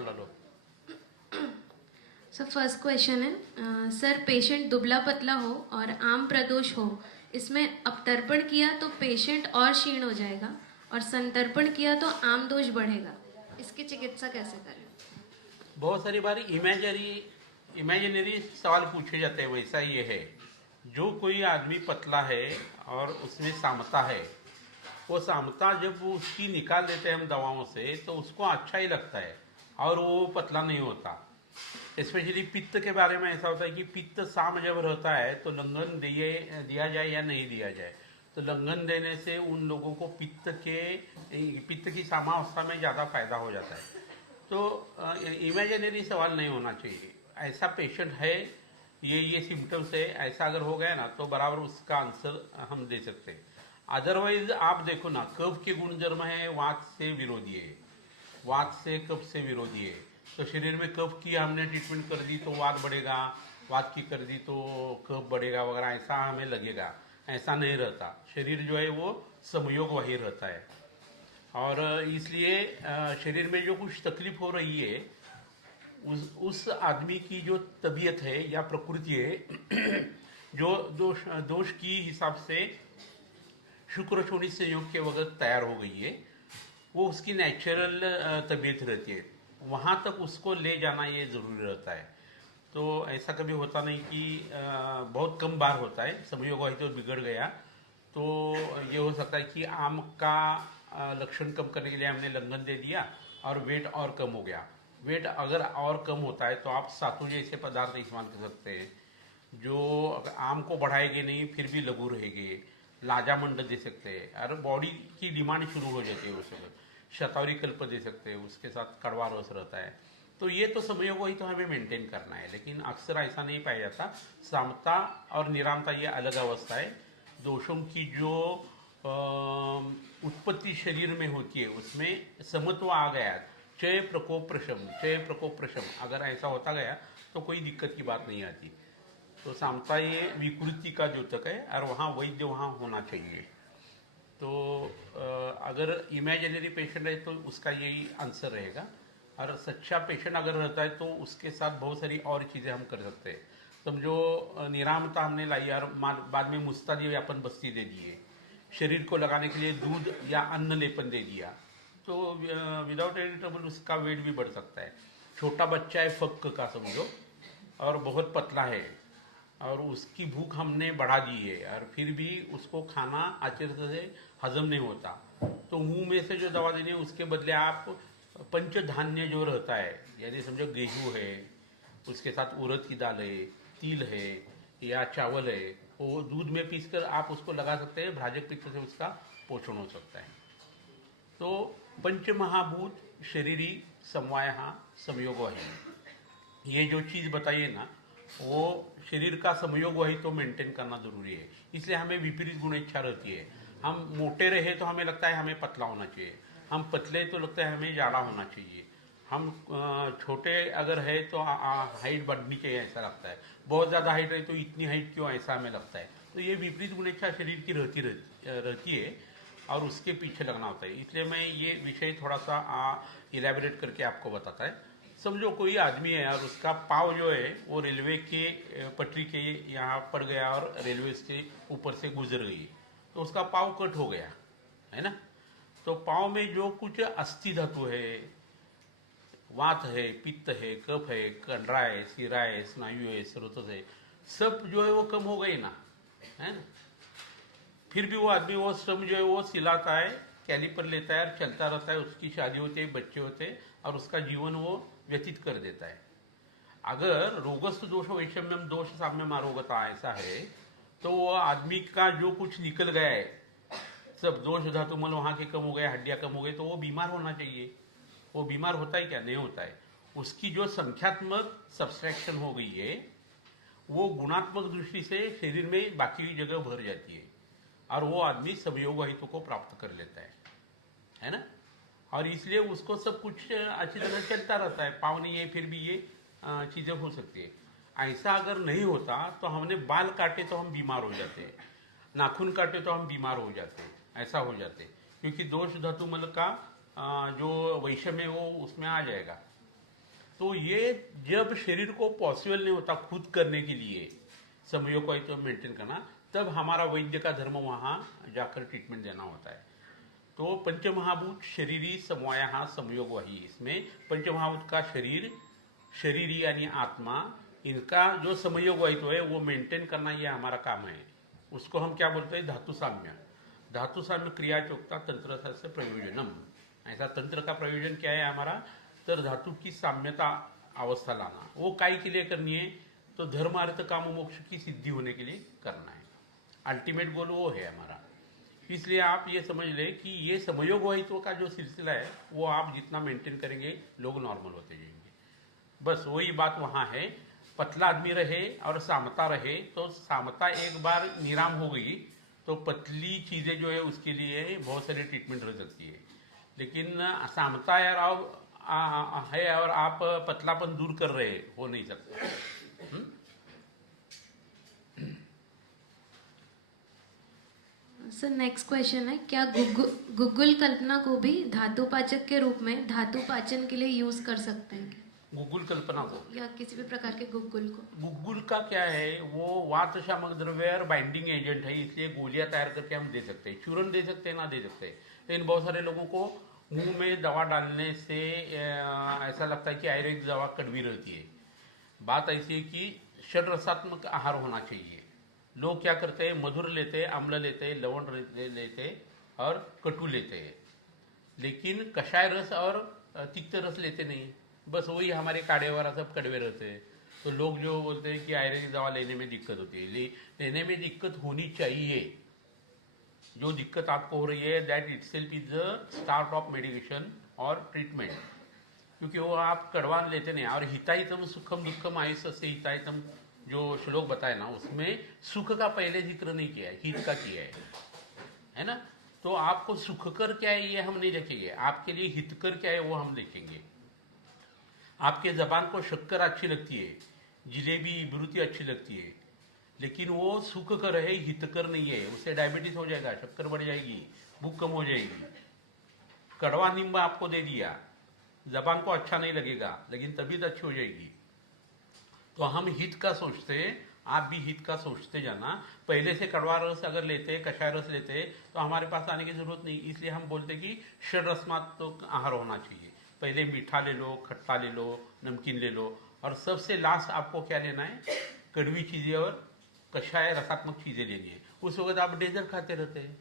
सवाल डालो। Sir first question है, सर पेशेंट दुबला पतला हो और आम प्रदोष हो, इसमें अपतर्पण किया तो पेशेंट और क्षीण हो जाएगा और संतर्पण किया तो आम दोष बढ़ेगा, इसकी चिकित्सा कैसे करें? बहुत सारी बार इमेजिनरी सवाल पूछे जाते हैं, वैसा ये है। जो कोई आदमी पतला है और उसमें सामता है, वो सामता जब वो उसकी निकाल देते हैं हम दवाओं से तो उसको अच्छा ही लगता है और वो पतला नहीं होता। स्पेशली पित्त के बारे में ऐसा होता है कि पित्त साम जब रहता है तो लंघन दिया जाए या नहीं दिया जाए, तो लंघन देने से उन लोगों को पित्त की सामावस्था में ज़्यादा फायदा हो जाता है। तो इमेजिनरी सवाल नहीं होना चाहिए। ऐसा पेशेंट है, ये सिम्टम्स है, ऐसा अगर हो गया ना तो बराबर उसका आंसर हम दे सकते हैं। अदरवाइज आप देखो ना, कफ के गुणधर्म है वात से विरोधी है, वात से कफ से विरोधी है। तो शरीर में कफ की हमने ट्रीटमेंट कर दी तो वात बढ़ेगा, वात की कर दी तो कफ बढ़ेगा वगैरह, ऐसा हमें लगेगा। ऐसा नहीं रहता। शरीर जो है वो समयोग वही रहता है। और इसलिए शरीर में जो कुछ तकलीफ हो रही है उस आदमी की जो तबीयत है या प्रकृति है जो दोष की हिसाब से शुक्र शनि संयोग के वक्त तैयार हो गई है, वो उसकी नेचुरल तबीयत रहती है, वहाँ तक उसको ले जाना ये ज़रूरी रहता है। तो ऐसा कभी होता नहीं कि बहुत कम बार होता है, संयोग वही तो बिगड़ गया तो ये हो सकता है कि आम का लक्षण कम करने के लिए हमने लंघन दे दिया और वेट और कम हो गया। वेट अगर और कम होता है तो आप सातु जैसे पदार्थ इस्तेमाल कर सकते हैं जो आम को बढ़ाएंगे नहीं, फिर भी लघु रहेंगे। लाजामंड दे सकते हैं और बॉडी की डिमांड शुरू हो जाती है उस वक्त। शतावरी कल्प दे सकते हैं, उसके साथ कड़वा रस रहता है। तो ये तो समय को ही तो हमें मेंटेन करना है, लेकिन अक्सर ऐसा नहीं पाया जाता। सामता और निरामता ये अलग अवस्था है। दोषों की जो उत्पत्ति शरीर में होती है उसमें समत्व आ गया, चय प्रकोप प्रशम, चय प्रकोप प्रशम, अगर ऐसा होता गया तो कोई दिक्कत की बात नहीं आती। तो सामता ये विकृति का द्योतक है और वहाँ वैद्य वहाँ होना चाहिए। तो अगर इमेजिनरी पेशेंट है तो उसका यही आंसर रहेगा, और सच्चा पेशेंट अगर रहता है तो उसके साथ बहुत सारी और चीज़ें हम कर सकते हैं। समझो निरामता हमने लाई और बाद में मुस्तादी व्यापन बस्ती दे दिए, शरीर को लगाने के लिए दूध या अन्न लेपन दे दिया, तो विदाउट एनी ट्रबल उसका वेट भी बढ़ सकता है। छोटा बच्चा है फक का समझो और बहुत पतला है और उसकी भूख हमने बढ़ा दी है और फिर भी उसको खाना अच्छे से हजम नहीं होता, तो मुंह में से जो दवा देनी है उसके बदले आप पंचधान्य जो रहता है, यानी समझो गेहूँ है, उसके साथ उड़द की दाल है, तिल है या चावल है, वो दूध में पीसकर आप उसको लगा सकते हैं। भ्राजक पित्त से उसका पोषण हो सकता है। तो पंचमहाभूत शरीरी समवाय संयोग है, ये जो चीज़ बताइए ना वो शरीर का समयोग वही तो मेंटेन करना जरूरी है। इसलिए हमें विपरीत गुण इच्छा रहती है। हम मोटे रहे तो हमें लगता है हमें पतला होना चाहिए, हम पतले तो लगता है हमें ज़्यादा होना चाहिए, हम छोटे अगर है तो हाइट बढ़नी चाहिए ऐसा लगता है, बहुत ज़्यादा हाइट है तो इतनी हाइट क्यों ऐसा हमें लगता है। तो ये विपरीत गुण इच्छा शरीर की रहती है और उसके पीछे लगना होता है। इसलिए मैं ये विषय थोड़ा सा इलेबोरेट करके आपको बताता है। समझो कोई आदमी है और उसका पाँव जो है वो रेलवे के पटरी के यहाँ पड़ गया और रेलवे के ऊपर से गुजर गई, तो उसका पाँव कट हो गया है ना। तो पाँव में जो कुछ अस्थि धातु है, वात है, पित्त है, कफ है, कंडरा है, सिरा है, स्नायु है, स्रोत है, सब जो है वो कम हो गई ना, है ना। फिर भी वो आदमी वो श्रम जो है वो सिलाता है, कैलिपर लेता है और चलता रहता है, उसकी शादी होती है, बच्चे होते हैं और उसका जीवन वो व्यतीत कर देता है। अगर रोगस्थ दोष वैषम्यम दोष साम्यम आरोगता ऐसा है तो वो आदमी का जो कुछ निकल गया है, सब दोष धातु मल वहाँ के कम हो गए, हड्डियाँ कम हो गई, तो वो बीमार होना चाहिए। वो बीमार होता है क्या? नहीं होता है। उसकी जो संख्यात्मक सब्सट्रैक्शन हो गई है वो गुणात्मक दृष्टि से शरीर में बाकी जगह भर जाती है और वो आदमी संयोग हितों को प्राप्त कर लेता है ना। और इसलिए उसको सब कुछ अच्छी तरह चलता रहता है। पाँव नहीं है फिर भी ये चीज़ें हो सकती है। ऐसा अगर नहीं होता तो हमने बाल काटे तो हम बीमार हो जाते हैं, नाखून काटे तो हम बीमार हो जाते हैं, ऐसा हो जाते, क्योंकि दोष धातु मल का जो वैषम्य वो उसमें आ जाएगा। तो ये जब शरीर को पॉसिबल नहीं होता खुद करने के लिए समयों को तो मेंटेन करना, तब हमारा वैद्य का धर्म वहाँ जाकर ट्रीटमेंट देना होता है। तो पंचमहाभूत शरीरी समवाय हा समयोग वही, इसमें पंचमहाभूत का शरीर यानी आत्मा, इनका जो समयोग वही है वो मेंटेन करना ये हमारा काम है। उसको हम क्या बोलते हैं? धातु साम्य। धातु साम्य क्रिया चोक्ता तंत्र से प्रयोजनम। ऐसा तंत्र का प्रयोजन क्या है हमारा? तर धातु की साम्यता अवस्था लाना। वो काय के लिए करनी है? तो धर्म अर्थ काम मोक्ष की सिद्धि होने के लिए करना है। अल्टीमेट गोल वो है हमारा। इसलिए आप ये समझ लें कि ये समयोग वहित्व का जो सिलसिला है वो आप जितना मेंटेन करेंगे लोग नॉर्मल होते जाएंगे। बस वही बात वहाँ है। पतला आदमी रहे और सामता रहे, तो सामता एक बार निराम हो गई तो पतली चीज़ें जो है उसके लिए बहुत सारी ट्रीटमेंट रह सकती है। लेकिन सामता यार है और आप पतलापन दूर कर रहे हो नहीं सकता। सर नेक्स्ट क्वेश्चन है, क्या गुग्गुल कल्पना को भी धातुपाचक के रूप में धातुपाचन के लिए यूज कर सकते हैं क्या? गुग्गुल कल्पना को या किसी भी प्रकार के गुग्गुल को? गुग्गुल का क्या है? वो वात शामक द्रव्य और बाइंडिंग एजेंट है, इसलिए गोलियां तैयार करके हम दे सकते हैं। चूरन दे सकते हैं, ना दे सकते हैं। लेकिन बहुत सारे लोगों को मुंह में दवा डालने से ऐसा लगता है कि आयुर्वेदिक दवा कड़वी रहती है। बात ऐसी है कि षड्रसात्मक आहार होना चाहिए। लोग क्या करते हैं? मधुर लेते हैं, अम्ल लेते हैं, लवण लेते हैं और कटु लेते हैं, लेकिन कषाय रस और तिक्त रस लेते नहीं। बस वही हमारे काढ़े वाला सब कड़वे रहते हैं। तो लोग जो बोलते हैं कि आयुर्वेदिक दवा लेने में दिक्कत होती है, लेने में दिक्कत होनी चाहिए। जो दिक्कत आपको हो रही है that itself is the start of medication और ट्रीटमेंट, क्योंकि वो आप कड़वा लेते नहीं। और हिताहितम सुखम दुखम आयुष्य से हिताहितम जो श्लोक बताए ना, उसमें सुख का पहले जिक्र नहीं किया है, हित का किया है ना। तो आपको सुख कर क्या है ये हम नहीं देखेंगे, आपके लिए हित कर क्या है वो हम देखेंगे। आपके जबान को शक्कर अच्छी लगती है, जिलेबी इमरती अच्छी लगती है, लेकिन वो सुख कर है, हित कर नहीं है। उससे डायबिटीज हो जाएगा, शक्कर बढ़ जाएगी, भूख कम हो जाएगी। कड़वा नींबू आपको दे दिया, जबान को अच्छा नहीं लगेगा, लेकिन तबीयत अच्छी हो जाएगी। तो हम हित का सोचते हैं, आप भी हित का सोचते जाना। पहले से कड़वा रस अगर लेते, कषाय रस लेते, तो हमारे पास आने की जरूरत नहीं। इसलिए हम बोलते कि षड्रसात्मक आहार होना चाहिए। पहले मीठा ले लो, खट्टा ले लो, नमकीन ले लो, और सबसे लास्ट आपको क्या लेना है? कड़वी चीज़ें और कषाय रसात्मक चीज़ें लेनी है। उस वक्त आप डेजर्ट खाते रहते हैं,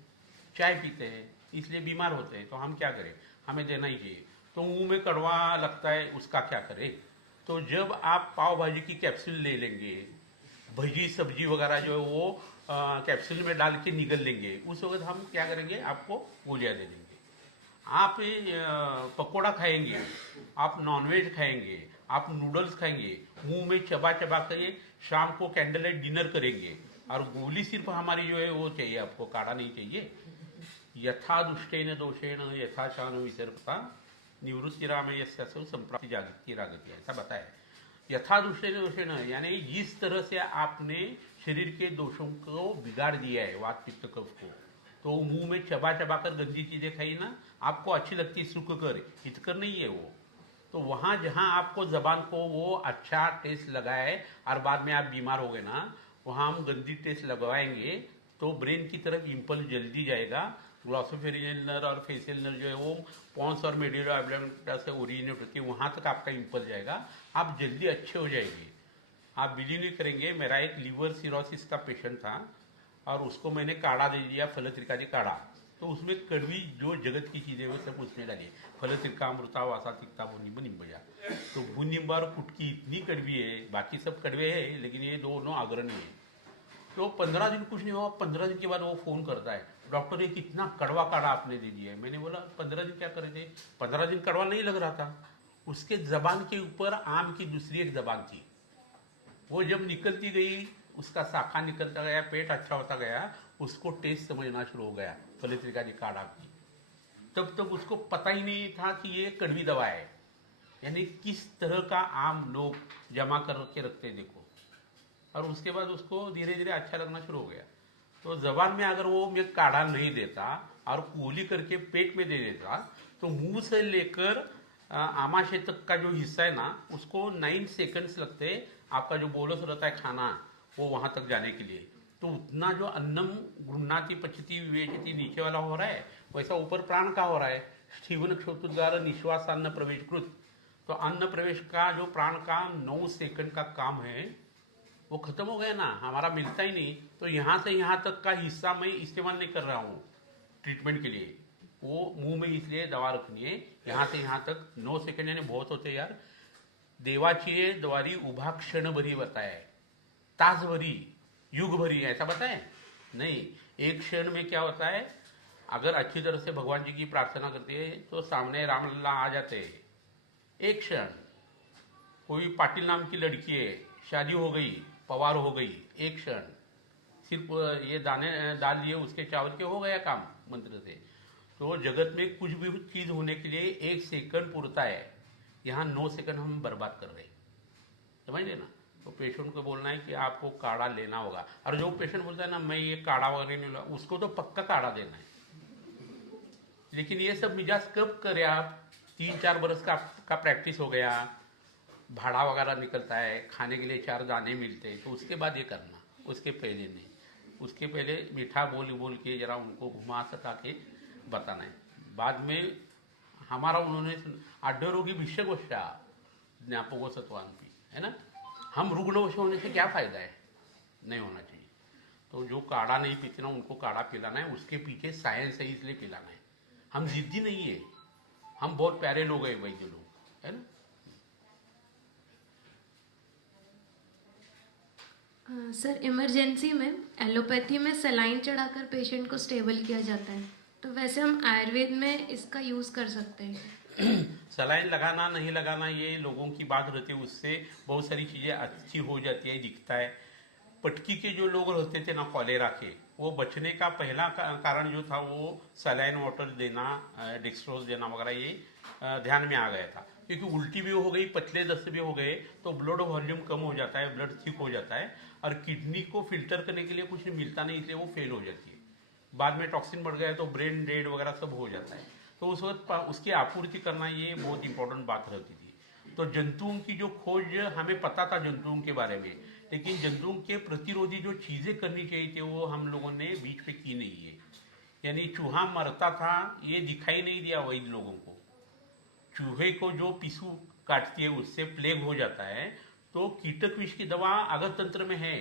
चाय पीते हैं, इसलिए बीमार होते हैं। तो हम क्या करें? हमें देना ही चाहिए। तो मुंह में कड़वा लगता है, उसका क्या करें? तो जब आप पाव भाजी की कैप्सूल ले लेंगे, भजी सब्जी वगैरह जो है वो कैप्सूल में डाल के निगल लेंगे, उस वक्त हम क्या करेंगे? आपको गोलियां दे देंगे। आप पकोड़ा खाएंगे, आप नॉनवेज खाएंगे, आप नूडल्स खाएंगे, मुंह में चबा चबा कर शाम को कैंडल लाइट डिनर करेंगे, और गोली सिर्फ हमारी जो है वो चाहिए, आपको काढ़ा नहीं चाहिए। यथा दुष्टेन दोषेण यथा शान विसर्पता निवृत्तिराम यस्यासौ संप्राप्ति जागृति रागति, ऐसा बताया। यथा दुष्टेन दोषेण यानी जिस तरह से आपने शरीर के दोषों को बिगाड़ दिया है, वात पित्त कफ को, तो मुंह में चबा चबा कर गंदी चीजें खाई ना, आपको अच्छी लगती है, सुख कर, हितकर नहीं है वो। तो वहां जहां आपको जबान को वो अच्छा टेस्ट लगा है और बाद में आप बीमार हो गए ना, वहां हम गंदी टेस्ट लगवाएंगे तो ब्रेन की तरफ इम्पल्स जल्दी जाएगा। ग्लॉसोफेरिजियल नर्व और फेसियल नर्व जो है वो पॉन्स और मेडुला ऑब्लांगेटा से ओरिजिनेट होती है, वहां तक आपका इम्पल्स जाएगा, आप जल्दी अच्छे हो जाएंगे। आप बिलीव नहीं करेंगे, मेरा एक लीवर सिरोसिस का पेशेंट था और उसको मैंने काढ़ा दे दिया, फलत्रिकादि काढ़ा। तो उसमें कड़वी जो जगत की चीज़ें वो सब उसमें डाली, फलत्रिका, अमृता, वासा, तिक्ता, भूनिंब, निम्बया। तो भूनिंब और कुटकी इतनी कड़वी है, बाकी सब कड़वे हैं, लेकिन ये दोनों अग्रणी है। तो 15 दिन कुछ नहीं हुआ, 15 दिन के बाद वो फ़ोन करता है, डॉक्टर ये कितना कड़वा काढ़ा आपने दे दिया है। मैंने बोला 15 दिन क्या करे थे? 15 दिन कड़वा नहीं लग रहा था। उसके जबान के ऊपर आम की दूसरी एक जबान थी, वो जब निकलती गई, उसका शाखा निकलता गया, पेट अच्छा होता गया, उसको टेस्ट समझना शुरू हो गया फलत्रिका जी काढ़ा की। तब तक उसको पता ही नहीं था कि ये कड़वी दवा है। यानी किस तरह का आम लोग जमा करके रखते हैं, देखो। और उसके बाद उसको धीरे धीरे अच्छा लगना शुरू हो गया। तो जबान में अगर वो मैं काढ़ा नहीं देता और कूली करके पेट में दे देता, तो मुंह से लेकर आमाशय तक का जो हिस्सा है ना उसको 9 सेकंड्स लगते हैं, आपका जो बोलस रहता है खाना वो वहां तक जाने के लिए। तो उतना जो अन्नम गृह्णाति पचती विवेचती नीचे वाला हो रहा है, वैसा ऊपर प्राण का हो रहा है। स्टीवन क्षोतुद्वार निश्वास अन्न प्रवेश कृत, तो अन्न प्रवेश का जो प्राण का 9 सेकंड का काम है वो खत्म हो गया ना, हमारा मिलता ही नहीं। तो यहाँ से यहाँ तक का हिस्सा मैं इस्तेमाल नहीं कर रहा हूँ ट्रीटमेंट के लिए, वो मुंह में इसलिए दवा रखनी है। यहाँ से यहाँ तक 9 सेकंड यानी बहुत होते यार। देवाची द्वारी उभा क्षण भरी बताए, तास भरी, युग भरी, ऐसा बताए नहीं। एक क्षण में क्या होता है, अगर अच्छी तरह से भगवान जी की प्रार्थना करते हैं तो सामने रामलला आ जाते हैं। एक क्षण, कोई पाटिल नाम की लड़की है, शादी हो गई, पवार हो गई, एक क्षण सिर्फ ये दाने डाल लिए उसके चावल के, हो गया काम मंत्र से। तो जगत में कुछ भी चीज होने के लिए 1 सेकंड पुरता है, यहाँ 9 सेकंड हम बर्बाद कर रहे हैं, समझ लेना। तो पेशेंट को बोलना है कि आपको काढ़ा लेना होगा। और जो पेशेंट बोलता है ना मैं ये काढ़ा वगैरह नहीं लूँगा, उसको तो पक्का काढ़ा देना है। लेकिन ये सब मिजाज कब करे आप, 3-4 बरस का प्रैक्टिस हो गया, भाड़ा वगैरह निकलता है, खाने के लिए 4 दाने मिलते हैं, तो उसके बाद ये करना, उसके पहले नहीं। उसके पहले मीठा बोल बोल के जरा उनको घुमा सका के बताना है। बाद में हमारा उन्होंने आड्डरोगी भिष्य गोष्ठा ज्ञापको सत्वांपी है ना, हम रुग्णवश होने से क्या फायदा है, नहीं होना चाहिए। तो जो काढ़ा नहीं पीते ना उनको काढ़ा पिलाना है, उसके पीछे साइंस है इसलिए पिलाना है। हम जिद्दी नहीं है, हम बहुत प्यारे लोग हैं वैद्य लोग, है ना। सर इमरजेंसी में एलोपैथी में सलाइन चढ़ाकर पेशेंट को स्टेबल किया जाता है, तो वैसे हम आयुर्वेद में इसका यूज़ कर सकते हैं। सलाइन लगाना नहीं लगाना ये लोगों की बात रहती है, उससे बहुत सारी चीज़ें अच्छी हो जाती है, दिखता है। पटकी के जो लोग रहते थे ना कॉलेरा के, वो बचने का पहला कारण जो था वो सलाइन वाटर देना, डिक्सट्रोज देना वगैरह, ये ध्यान में आ गया था। क्योंकि उल्टी भी हो गई, पतले दस्त भी हो गए, तो ब्लड वॉल्यूम कम हो जाता है, ब्लड थिक हो जाता है, और किडनी को फिल्टर करने के लिए कुछ मिलता नहीं, इसलिए वो फेल हो जाती है। बाद में टॉक्सिन बढ़ गया तो ब्रेन डेड वगैरह सब हो जाता है। तो उस वक्त उसकी आपूर्ति करना ये बहुत इंपॉर्टेंट बात रहती थी। तो जंतुओं की जो खोज, हमें पता था जंतुओं के बारे में, लेकिन जंतुओं के प्रतिरोधी जो चीज़ें करनी चाहिए थी वो हम लोगों ने बीच में की नहीं है। यानी चूहा मरता था ये दिखाई नहीं दिया वैद्य लोगों को। चूहे को जो पिसू काटती है उससे प्लेग हो जाता है, तो कीटक विष की दवा आगत तंत्र में है,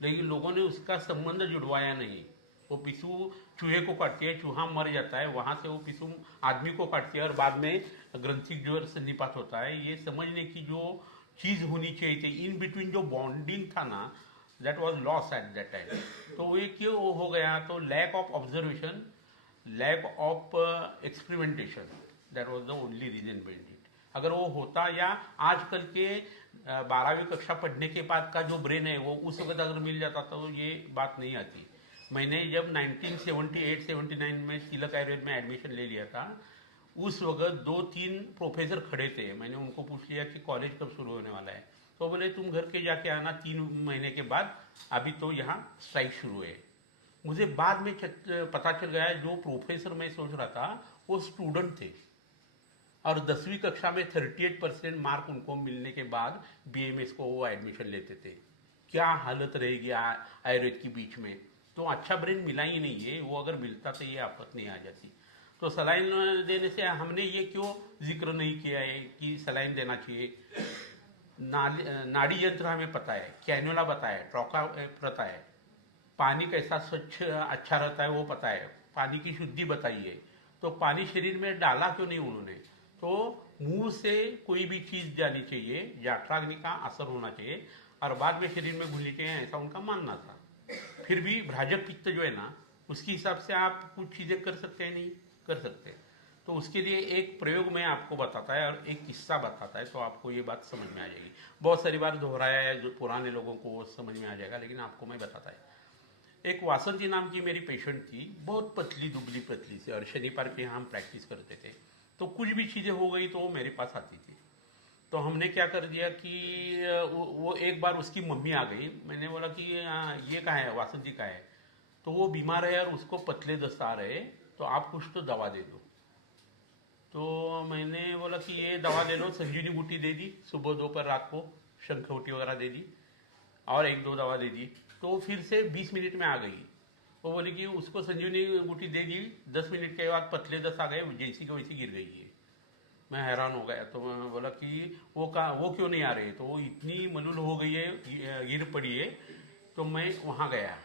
लेकिन लोगों ने उसका संबंध जुड़वाया नहीं। वो पिसू चूहे को काटती है, चूहा मर जाता है, वहां से वो पिसू आदमी को काटती है और बाद में ग्रंथिक ज्वर सन्निपात होता है। ये समझने की जो चीज होनी चाहिए थी, इन बिटवीन जो बॉन्डिंग था ना, that was loss at that time. तो वो क्यों हो गया, तो lack of observation, lack of experimentation, that was the only reason behind it. अगर वो होता, या आजकल के 12वीं कक्षा पढ़ने के बाद का जो ब्रेन है वो उस वक्त अगर मिल जाता तो ये बात नहीं आती। मैंने जब 1978-79 में तिलक आयुर्वेद में एडमिशन ले लिया था, उस वक्त 2-3 प्रोफेसर खड़े थे। मैंने उनको पूछ लिया कि कॉलेज कब शुरू होने वाला है, तो बोले तुम घर के जाके आना 3 महीने के बाद, अभी तो यहाँ स्ट्राइक शुरू है। मुझे बाद में पता चल गया जो प्रोफेसर मैं सोच रहा था वो स्टूडेंट थे, और 10वीं कक्षा में 38% मार्क उनको मिलने के बाद BMS को वो एडमिशन लेते थे। क्या हालत रहेगी आयुर्वेद की बीच में। तो अच्छा ब्रेन मिला ही नहीं है, वो अगर मिलता तो ये आफत नहीं आ जाती। तो सलाइन देने से हमने ये क्यों जिक्र नहीं किया है कि सलाइन देना चाहिए। नाड़ी यंत्र हमें पता है, कैन्युला पता है, ट्रॉका पता है, पानी कैसा स्वच्छ अच्छा रहता है वो पता है, पानी की शुद्धि बताइए। तो पानी शरीर में डाला क्यों नहीं उन्होंने। तो मुंह से कोई भी चीज जानी चाहिए, जठराग्नि का असर होना चाहिए और बाद में शरीर में घुलनी चाहिए, ऐसा उनका मानना था। फिर भी भ्राजक पित्त जो है ना, उसके हिसाब से आप कुछ चीजें कर सकते हैं, नहीं कर सकते। तो उसके लिए एक प्रयोग में आपको बताता है और एक किस्सा बताता है, तो आपको ये बात समझ में आ जाएगी। बहुत सारी बार दोहराया है, जो पुराने लोगों को वो समझ में आ जाएगा, लेकिन आपको मैं बताता है। एक वासंती नाम की मेरी पेशेंट थी, बहुत पतली दुबली पतली से, और शनिवार के यहाँ हम प्रैक्टिस करते थे। तो कुछ भी चीज़ें हो गई तो वो मेरे पास आती थी। तो हमने क्या कर दिया कि वो एक बार उसकी मम्मी आ गई, मैंने बोला कि ये कहाँ है, वासंती कहाँ है। तो वो बीमार है और उसको पतले दस्त आ रहे, तो आप कुछ तो दवा दे दो। तो मैंने बोला कि ये दवा ले लो, संजीवनी बूटी दे दी, सुबह दोपहर रात को शंख बूटी वगैरह दे दी और एक दो दवा दे दी। तो फिर से 20 मिनट में आ गई। वो बोली कि उसको संजीवनी बूटी दे दी, 10 मिनट के बाद पतले 10 आ गए, जैसी की वैसी गिर गई है। मैं हैरान हो गया। तो मैं बोला कि वो क्यों नहीं आ रही? तो वो इतनी मलूल हो गई है, गिर पड़ी है। तो मैं वहाँ गया,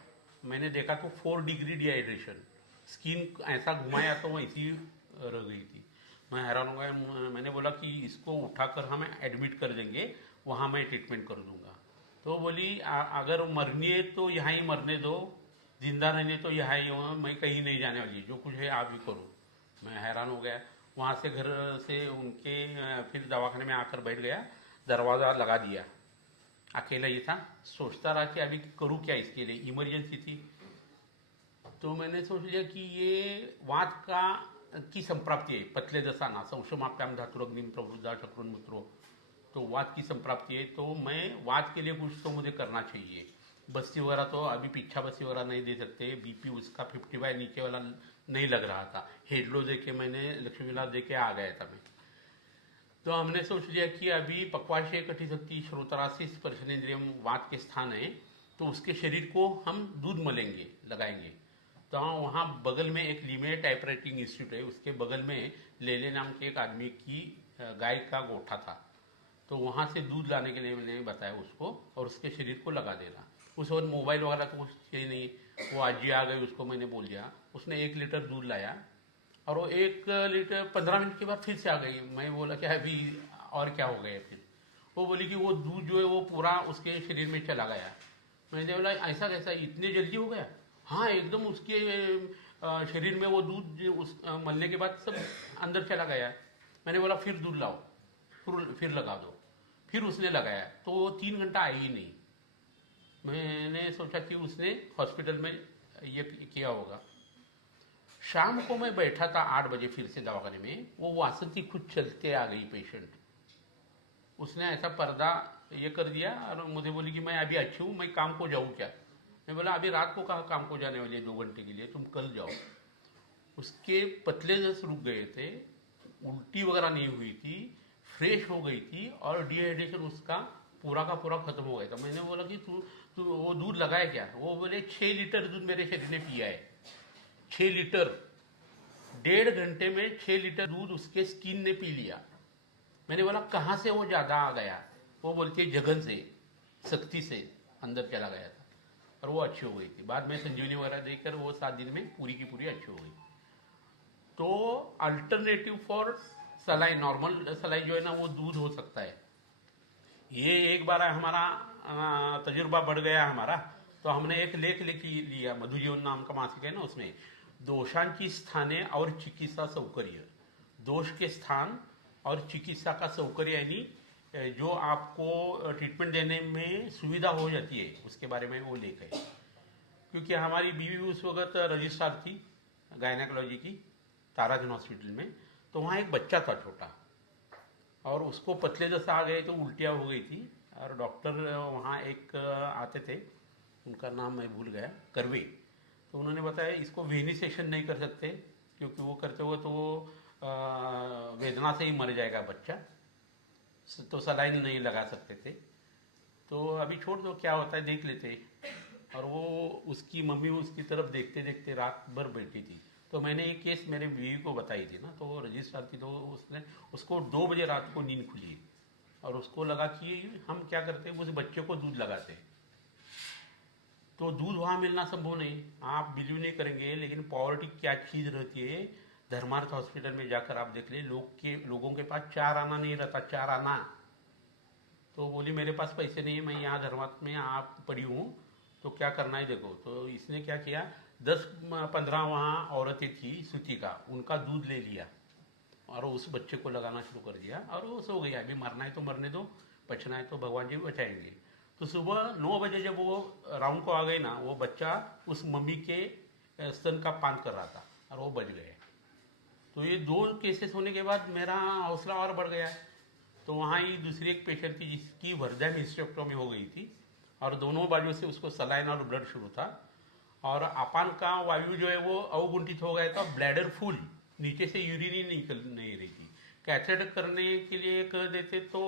मैंने देखा तो 4 डिग्री डिहाइड्रेशन, स्किन ऐसा घुमाया तो वैसी रह गई थी। मैं हैरान हो गया। मैंने बोला कि इसको उठाकर हम एडमिट कर देंगे, वहाँ मैं ट्रीटमेंट कर दूंगा। तो बोली अगर मरनी है तो यहाँ ही मरने दो, जिंदा रहने तो यहाँ ही हो, मैं कहीं नहीं जाने वाली, जो कुछ है आप ही करो। मैं हैरान हो गया। वहाँ से घर से उनके फिर दवाखाने में आकर बैठ गया, दरवाज़ा लगा दिया। अकेला ही था, सोचता रहा कि अभी करूँ क्या इसके लिए, इमरजेंसी थी। तो मैंने सोच लिया कि ये वात की संप्राप्ति है, पतले दसाना संशमाप्याम धातुरग्निम प्रवृद्धा शक्रुन्मुत्रो, तो वात की संप्राप्ति है। तो मैं वात के लिए कुछ तो मुझे करना चाहिए। बस्ती वगैरह तो अभी पीछा बस्ती वगैरह नहीं दे सकते, बीपी उसका 50 नीचे वाला नहीं लग रहा था। हेडलो दे के मैंने लक्ष्मी विलास दे के आ गया था मैं। तो हमने सोच लिया कि अभी पक्वाशय कटिशक्ति श्रोतरासी स्पर्शनेन्द्रियम वात के स्थान है, तो उसके शरीर को हम दूध मलेंगे, लगाएंगे। तो वहाँ बगल में एक लीमे टाइपराइटिंग इंस्टीट्यूट है, उसके बगल में लेले नाम के एक आदमी की गाय का गोठा था। तो वहाँ से दूध लाने के लिए मैंने बताया उसको, और उसके शरीर को लगा देना। उस वक्त मोबाइल वगैरह तो कुछ चाहिए नहीं, वो आजी आ गई, उसको मैंने बोल दिया। उसने 1 लीटर दूध लाया, और वो 1 लीटर 15 मिनट के बाद फिर से आ गई। मैं बोला कि अभी और क्या हो गया? फिर वो बोली कि वो दूध जो है वो पूरा उसके शरीर में चला गया। मैंने बोला ऐसा कैसा, इतने जल्दी हो गया? हाँ, एकदम उसके शरीर में वो दूध उस मलने के बाद सब अंदर चला गया। मैंने बोला फिर दूध लाओ, फिर लगा दो। फिर उसने लगाया तो वो 3 घंटा आई ही नहीं। मैंने सोचा कि उसने हॉस्पिटल में ये किया होगा। शाम को मैं बैठा था 8 बजे फिर से दवाखाने में, वो वासंती खुद चलते आ गई पेशेंट। उसने ऐसा पर्दा ये कर दिया और मुझे बोली कि मैं अभी अच्छी हूँ, मैं काम को जाऊँ क्या? मैं बोला अभी रात को कहाँ काम को जाने वाली है 2 घंटे के लिए, तुम कल जाओ। उसके पतले जस रुक गए थे, उल्टी वगैरह नहीं हुई थी, फ्रेश हो गई थी, और डिहाइड्रेशन उसका पूरा का पूरा खत्म हो गया था। मैंने बोला कि तू वो दूध लगाया क्या? वो बोले 6 लीटर दूध मेरे शरीर ने पिया है। 6 लीटर, 1.5 घंटे में 6 लीटर दूध उसके स्किन ने पी लिया। मैंने बोला कहाँ से वो ज्यादा आ गया? वो बोलती है जघन से, शक्ति से अंदर चला गया था, और वो अच्छी हो गई थी। बाद में संजीवनी वगैरह देकर वो 7 दिन में पूरी की पूरी अच्छी हो गई। तो alternative for saline, normal saline जो है ना, वो दूध हो सकता है। ये एक बार हमारा तजुर्बा बढ़ गया हमारा, तो हमने एक लेख लिया, मधुजीवन नाम का मासिक है ना, उसमें दोषांची स्थाने और चिकित्सा सौकर्य, दोष के स्थान और चिकित्सा का सौकर्य, यानी जो आपको ट्रीटमेंट देने में सुविधा हो जाती है, उसके बारे में वो लेख है। क्योंकि हमारी बीवी उस वक्त रजिस्ट्रार थी गायनेकोलॉजी की ताराजन हॉस्पिटल में, तो वहाँ एक बच्चा था छोटा, और उसको पतले जैसा आ गए तो उल्टियाँ हो गई थी। और डॉक्टर वहाँ एक आते थे, उनका नाम मैं भूल गया, करवे। तो उन्होंने बताया इसको वेनिसेशन नहीं कर सकते, क्योंकि वो करते हुए तो वो वेदना से ही मर जाएगा बच्चा, तो सलाइन नहीं लगा सकते थे। तो अभी छोड़ दो, क्या होता है देख लेते। और वो उसकी मम्मी उसकी तरफ देखते देखते रात भर बैठी थी। तो मैंने ये केस मेरे बीवी को बताई थी ना, तो वो रजिस्ट्रार थी, तो उसने उसको 2 बजे रात को नींद खुली, और उसको लगा कि हम क्या करते हैं, उस बच्चे को दूध लगाते हैं। तो दूध वहाँ मिलना संभव नहीं, आप बिलीव नहीं करेंगे, लेकिन पॉवर्टी क्या चीज़ रहती है। धर्मार्थ हॉस्पिटल में जाकर आप देख ले, लोगों के पास 4 आना नहीं रहता, 4 आना। तो बोली मेरे पास पैसे नहीं है, मैं यहाँ धर्मार्थ में आप पड़ी हूँ, तो क्या करना है देखो। तो इसने क्या किया, 10-15 वहाँ औरतें थी सूती का, उनका दूध ले लिया और उस बच्चे को लगाना शुरू कर दिया, और वो सो गया। अभी मरना है तो मरने दो, बचना है तो भगवान जी बचाएंगे। तो सुबह 9 बजे जब वो राउंड को आ गई ना, वो बच्चा उस मम्मी के स्तन का पान कर रहा था, और वो बच गए। तो ये 2 केसेस होने के बाद मेरा हौसला और बढ़ गया। तो वहाँ ही दूसरी एक पेशेंट थी जिसकी वर्धा में हिस्टेक्टोमी हो गई थी, और दोनों बाजू से उसको सलाइन और ब्लड शुरू था, और अपान का वायु जो है वो अवगुंठित हो गया था, ब्लैडर फुल, नीचे से यूरिन ही निकल नहीं रही थी। कैथेटर करने के लिए कर देते तो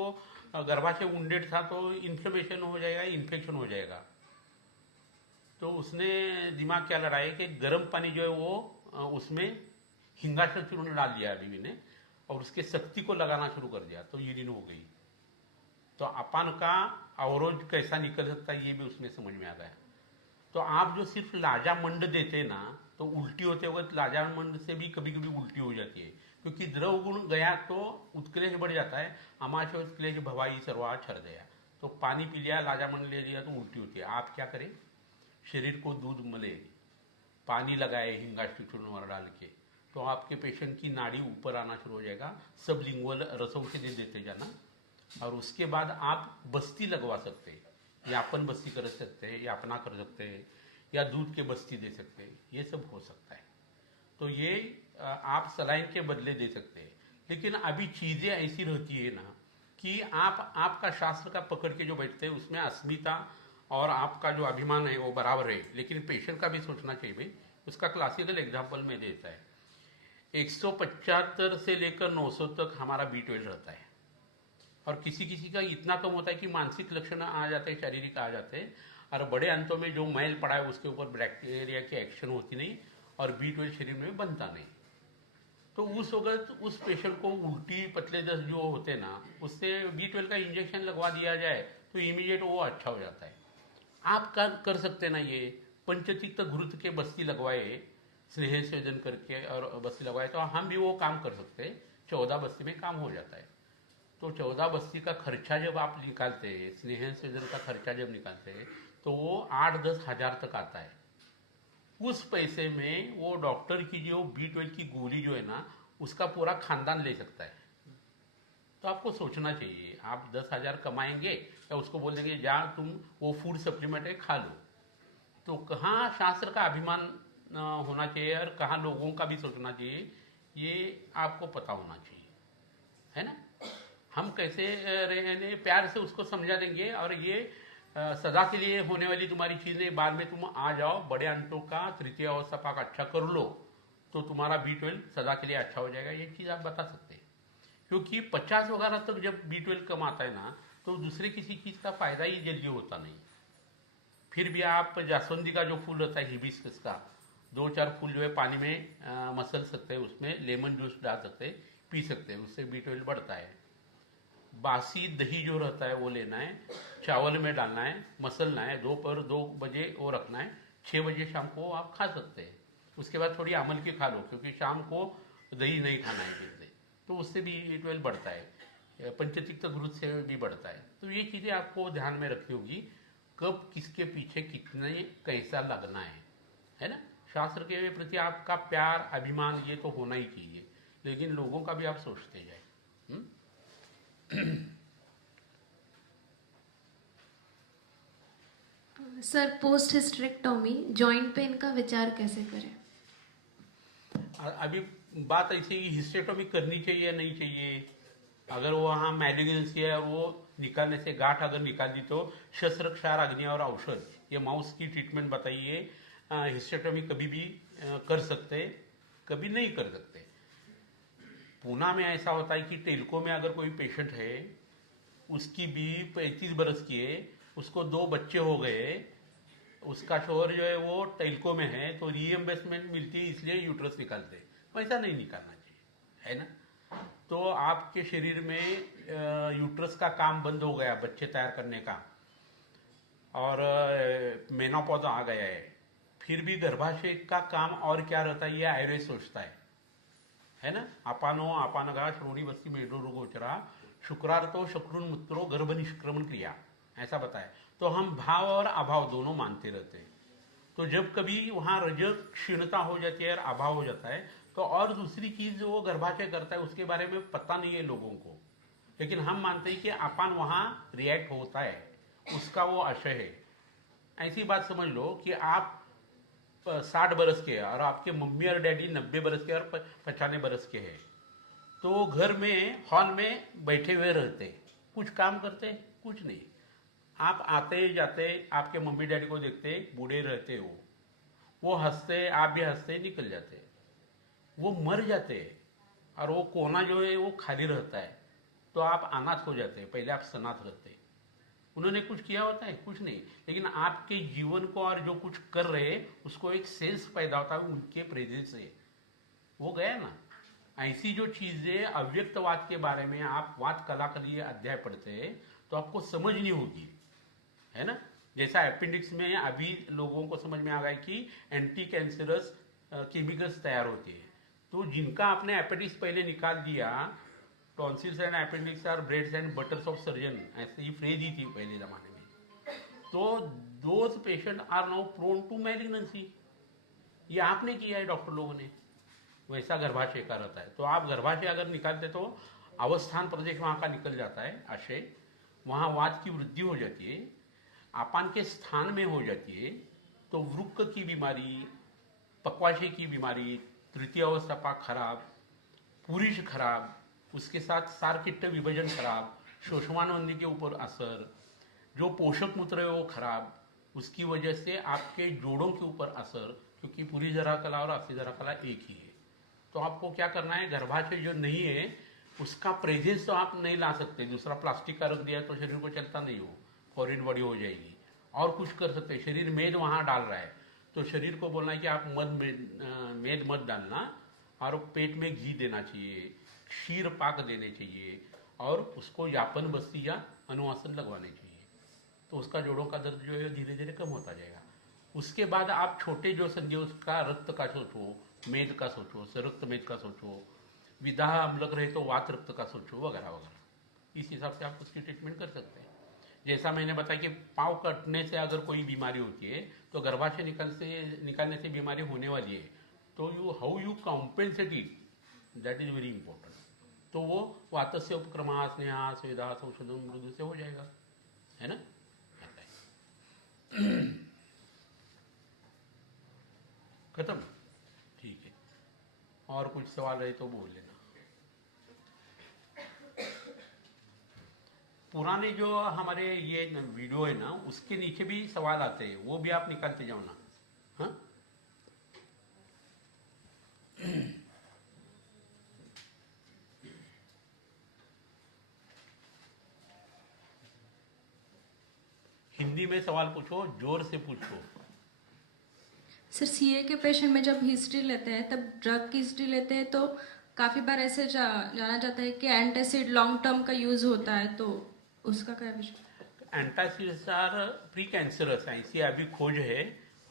गर्भाशय वुंडेड था तो इन्फ्लेमेशन हो जाएगा, इन्फेक्शन हो जाएगा। तो उसने दिमाग क्या लड़ाया कि गर्म पानी जो है वो उसमें हिंगाशल चूर्ण डाल दिया बीवी ने और उसके शक्ति को लगाना शुरू कर दिया तो यूरिन हो गई। तो अपान का अवरोध कैसा निकल सकता है ये भी उसमें समझ में आ गया। तो आप जो सिर्फ लाजामंड देते ना तो उल्टी होते वक्त लाजामंड से भी कभी कभी उल्टी हो जाती है, क्योंकि द्रव गुण गया तो उत्क्लेश बढ़ जाता है। आमाशय उत्क्लेश भवाई सर्वा छर गया, तो पानी पी लिया, लाजामंड ले लिया तो उल्टी होती है। आप क्या करें, शरीर को दूध मले, पानी लगाए हिंगाष्टक चूर्ण डाल के, तो आपके पेशेंट की नाड़ी ऊपर आना शुरू हो जाएगा। सब लिंगुअल रसौषधि देते जाना और उसके बाद आप बस्ती लगवा सकते हैं, यापन बस्ती कर सकते हैं, यापना कर सकते हैं, या दूध के बस्ती दे सकते हैं, ये सब हो सकता है। तो ये आप सलाइन के बदले दे सकते हैं। लेकिन अभी चीज़ें ऐसी रहती है ना कि आपका शास्त्र का पकड़ के जो बैठते हैं उसमें अस्मिता और आपका जो अभिमान है वो बराबर है, लेकिन पेशेंट का भी सोचना चाहिए भाई। उसका क्लासिकल एग्जाम्पल में देता है, 175 से लेकर 900 तक हमारा B12 रहता है और किसी किसी का इतना कम होता है कि मानसिक लक्षण आ जाते हैं, शारीरिक आ जाते हैं, और बड़े अंतों में जो मैल पड़ा है उसके ऊपर बैक्टीरिया की एक्शन होती नहीं और B12 शरीर में बनता नहीं। तो उस वक्त उस पेशेंट को उल्टी पतले दस्त जो होते ना उससे B12 का इंजेक्शन लगवा दिया जाए तो इमीडिएट वो अच्छा हो जाता है। आप कर सकते ना, ये पंचतिक्त घृत के बस्ती लगवाए, स्नेह सेवन करके और बस्ती लगवाए तो हम भी वो काम कर सकते हैं। 14 बस्ती में काम हो जाता है। तो 14 बस्ती का खर्चा जब आप निकालते हैं, स्नेह सेवन का खर्चा जब निकालते हैं तो वो 8-10 हज़ार तक आता है। उस पैसे में वो डॉक्टर की जो B12 की गोली जो है ना उसका पूरा खानदान ले सकता है। तो आपको सोचना चाहिए, आप 10,000 कमाएंगे या उसको बोल देंगे जा तुम वो फूड सप्लीमेंट है खा लो। तो कहाँ शास्त्र का अभिमान होना चाहिए और कहाँ लोगों का भी सोचना चाहिए, ये आपको पता होना चाहिए, है ना। हम कैसे रहने प्यार से उसको समझा देंगे और ये सदा के लिए होने वाली तुम्हारी चीज़ें, बाद में तुम आ जाओ बड़े अंटों का तृतीय अवस्था पाक अच्छा कर लो तो तुम्हारा B12 सदा के लिए अच्छा हो जाएगा, ये चीज़ आप बता सकते हैं। क्योंकि 50 वगैरह तक जब B12 कम आता है ना तो दूसरे किसी चीज़ का फायदा ही जल्दी होता नहीं। फिर भी आप जास्वंदी का जो फूल होता है हिबिस्कस का 2-4 फूल जो है पानी में मसल सकते हैं, उसमें लेमन जूस डाल सकते हैं, पी सकते हैं, उससे B12 बढ़ता है। बासी दही जो रहता है वो लेना है, चावल में डालना है, मसलना है, दोपहर 2 बजे वो रखना है, 6 बजे शाम को आप खा सकते हैं। उसके बाद थोड़ी अमल की खा लो क्योंकि शाम को दही नहीं खाना है जिससे, तो उससे भी B12 बढ़ता है, पंचतिक्त घृत से भी बढ़ता है। तो ये चीज़ें आपको ध्यान में रखनी होगी, कब किसके पीछे कितने कैसा लगना है ना। शास्त्र के प्रति आपका प्यार अभिमान ये तो होना ही चाहिए, लेकिन लोगों का भी आप सोचते जाए। Sir post hysterectomy joint pain का विचार कैसे करें? अभी बात ऐसी ही हिस्टेरेक्टोमी करनी चाहिए या नहीं चाहिए। अगर वहाँ मैलिग्नेंसी है और वो निकालने से गांठ अगर निकाल दी तो शस्त्र, क्षार, अग्नि और औषध, ये माउस की ट्रीटमेंट बताइए। हिस्टेरेक्टोमी कभी भी कर सकते, कभी नहीं कर सकते। पूना में ऐसा होता है कि टेल्को में अगर कोई पेशेंट है, उसकी बीवी 35 बरस की है, उसको 2 बच्चे हो गए, उसका शोहर जो है वो टेल्को में है, तो रीएम्बर्समेंट मिलती है इसलिए यूट्रस निकालते। वैसा नहीं निकालना चाहिए, है ना। तो आपके शरीर में यूट्रस का काम बंद हो गया बच्चे तैयार करने का और मेनोपॉज आ गया है, फिर भी गर्भाशय का काम और क्या रहता है ये आयुर्वेद सोचता है ना। अपानो अपानगा श्रोणी बस्ती मेडो रोगोचरा शुक्रार्तो शक्रुन्मुत्रो गर्भ निष्क्रमण क्रिया, ऐसा बताया। तो हम भाव और अभाव दोनों मानते रहते हैं। तो जब कभी वहाँ रजत क्षीणता हो जाती है और अभाव हो जाता है तो और दूसरी चीज जो वो गर्भाशय करता है उसके बारे में पता नहीं है लोगों को, लेकिन हम मानते हैं कि अपान वहाँ रिएक्ट होता है, उसका वो आशय है। ऐसी बात समझ लो कि आप 60 बरस के और आपके मम्मी और डैडी 90 बरस के और 95 बरस के हैं, तो घर में हॉल में बैठे हुए रहते, कुछ काम करते कुछ नहीं। आप आते जाते आपके मम्मी डैडी को देखते, बूढ़े रहते हो, वो हंसते, आप भी हंसते, निकल जाते। वो मर जाते हैं और वो कोना जो है वो खाली रहता है, तो आप अनाथ हो जाते हैं, पहले आप सनाथ रहते हैं। उन्होंने कुछ किया होता है? कुछ नहीं, लेकिन आपके जीवन को और जो कुछ कर रहे हैं उसको एक सेंस पैदा होता है उनके प्रेजेंस से, वो गया ना। ऐसी जो चीजें अव्यक्तवाद के बारे में आप वाद कला के लिए अध्याय पढ़ते हैं तो आपको समझ नहीं होगी, है ना। जैसा अपेंडिक्स में अभी लोगों को समझ में आ गया कि एंटी कैंसरस केमिकल्स तैयार होते हैं, तो जिनका आपने अपेंडिक्स पहले निकाल दिया, tonsils and appendix are breads and butters of surgeon, ऐसे ही फ्रेज ही थी पहले जमाने में, तो those patient are now prone to malignancy. ये आपने किया है डॉक्टर लोगों ने, वैसा गर्भाशय का रहता है। तो आप गर्भाशय अगर निकालते तो अवस्थान प्रदेश वहां का निकल जाता है आशय, वहां वात की वृद्धि हो जाती है, आपान के स्थान में हो जाती है, तो वृक्क की बीमारी, पक्वाशय की बीमारी, तृतीय अवस्था पाक खराब, पुरुष खराब, उसके साथ सारकिट्ट विभाजन खराब, शोषमानबंदी के ऊपर असर, जो पोषक मूत्र है वो खराब, उसकी वजह से आपके जोड़ों के ऊपर असर, क्योंकि पूरी जरा कला और अस्थि जरा कला एक ही है। तो आपको क्या करना है, गर्भाशय जो नहीं है उसका प्रेजेंस तो आप नहीं ला सकते, दूसरा प्लास्टिक का रख दिया तो शरीर को चलता नहीं, हो फॉरेन बॉडी हो जाएगी। और कुछ कर सकते हैं, शरीर मेद वहां डाल रहा है तो शरीर को बोलना है कि आप मेद मत डालना, और पेट में घी देना चाहिए, क्षीर पाक देने चाहिए, और उसको यापन बस्ती या अनुवासन लगवाने चाहिए, तो उसका जोड़ों का दर्द जो है धीरे धीरे कम होता जाएगा। उसके बाद आप छोटे जो संधि उसका रक्त का सोचो, मेद का सोचो, सरक्त मेद का सोचो, विदाह अम्लक रहे तो वात रक्त का सोचो, वगैरह वगैरह। इस हिसाब से आप उसकी ट्रीटमेंट कर सकते हैं। जैसा मैंने बताया कि पाँव कटने से अगर कोई बीमारी होती है तो गर्भाशय निकालने से बीमारी होने वाली है, तो how you compensate it, that is very important. तो वो वातस्य उपक्रमा, स्नेहा, स्वेदा, संशोधन मृदु से हो जाएगा, है ना। खत्म, ठीक है। और कुछ सवाल रहे तो बोल लेना। पुराने जो हमारे ये वीडियो है ना, उसके नीचे भी सवाल आते हैं, वो भी आप निकालते जाओ ना। हाँ, हिंदी में सवाल पूछो, जोर से पूछो। सर सीए के पेशेंट में जब हिस्ट्री लेते हैं तब ड्रग की हिस्ट्री लेते हैं तो काफ़ी बार ऐसे जाना जाता है कि एंटासिड लॉन्ग टर्म का यूज़ होता है, तो उसका क्या विषय? एंटासिड्स आर प्री कैंसरस, ऐसी अभी खोज है,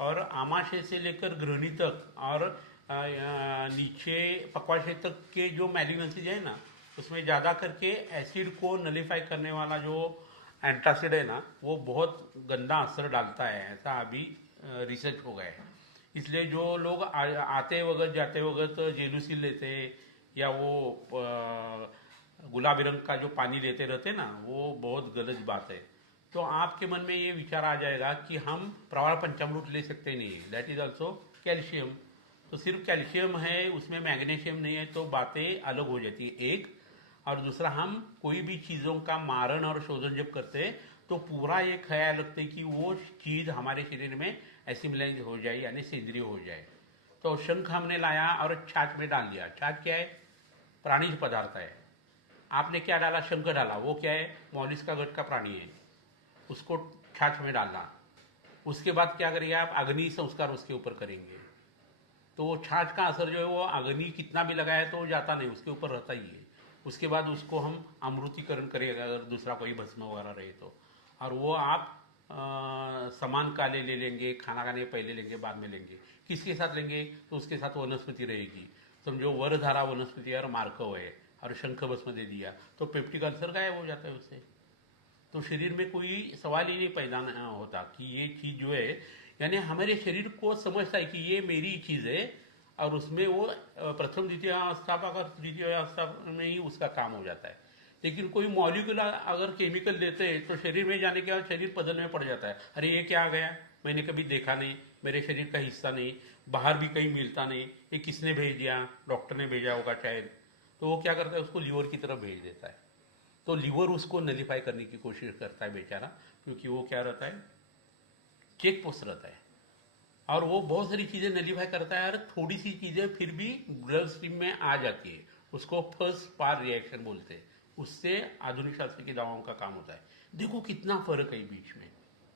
और आमाशय से लेकर ग्रहणी तक और नीचे पक्वाशय तक के जो मैलिग्नेंसीज है ना, उसमें ज़्यादा करके एसिड को नलीफाई करने वाला जो एंटासिड है ना, वो बहुत गंदा असर डालता है, ऐसा अभी रिसर्च हो गया है। इसलिए जो लोग आते वक्त जाते वक्त जेलूसिल लेते, या वो गुलाबी रंग का जो पानी लेते रहते ना, वो बहुत गलत बात है। तो आपके मन में ये विचार आ जाएगा कि हम प्रवाल पंचामृत ले सकते नहीं है, दैट इज ऑल्सो कैल्शियम, तो सिर्फ कैल्शियम है उसमें मैग्नीशियम नहीं है, तो बातें अलग हो जाती है एक। और दूसरा, हम कोई भी चीज़ों का मारण और शोधन जब करते हैं तो पूरा ये ख्याल रखते हैं कि वो चीज़ हमारे शरीर में एसिमिलाइज हो जाए, यानी सेंद्रीय हो जाए। तो शंख हमने लाया और छाछ में डाल दिया, छाछ क्या है, प्राणीज पदार्थ है। आपने क्या डाला, शंख डाला, वो क्या है, मौलिस का गट का प्राणी है, उसको छाछ में डालना। उसके बाद क्या करेंगे आप, अग्नि संस्कार उसके ऊपर करेंगे, तो वो छाछ का असर जो है वो अग्नि कितना भी लगाया तो जाता नहीं, उसके ऊपर रहता ही है। उसके बाद उसको हम अमृतीकरण करेंगे अगर दूसरा कोई भस्म वगैरह रहे तो, और वो आप समान काले ले लेंगे, खाना खाने के पहले लेंगे, बाद में लेंगे। किसके साथ लेंगे, तो उसके साथ वनस्पति रहेगी, समझो वरधारा वनस्पति और मार्कव है, और शंख भस्म दे दिया तो पेप्टिक अल्सर गायब हो जाता है उससे। तो शरीर में कोई सवाल ही नहीं पैदा होता कि ये चीज़ जो है, यानी हमारे शरीर को समझता है कि ये मेरी चीज़ है, और उसमें वो प्रथम द्वितीय अवस्था और तृतीय अवस्था में ही उसका काम हो जाता है। लेकिन कोई मॉलिक्यूल अगर केमिकल देते हैं तो शरीर में जाने के बाद शरीर बदल में पड़ जाता है, अरे ये क्या आ गया, मैंने कभी देखा नहीं, मेरे शरीर का हिस्सा नहीं, बाहर भी कहीं मिलता नहीं, ये किसने भेज दिया, डॉक्टर ने भेजा होगा शायद। तो वो क्या करता है, उसको लीवर की तरफ भेज देता है, तो लीवर उसको नलीफाई करने की कोशिश करता है बेचारा, क्योंकि वो क्या रहता है, चेक पोस्ट रहता है, और वो बहुत सारी चीज़ें नलीफाई करता है और थोड़ी सी चीज़ें फिर भी ब्लड स्ट्रीम में आ जाती है, उसको फर्स्ट पार रिएक्शन बोलते हैं। उससे आधुनिक शास्त्र की दवाओं का काम होता है। देखो कितना फर्क है बीच में,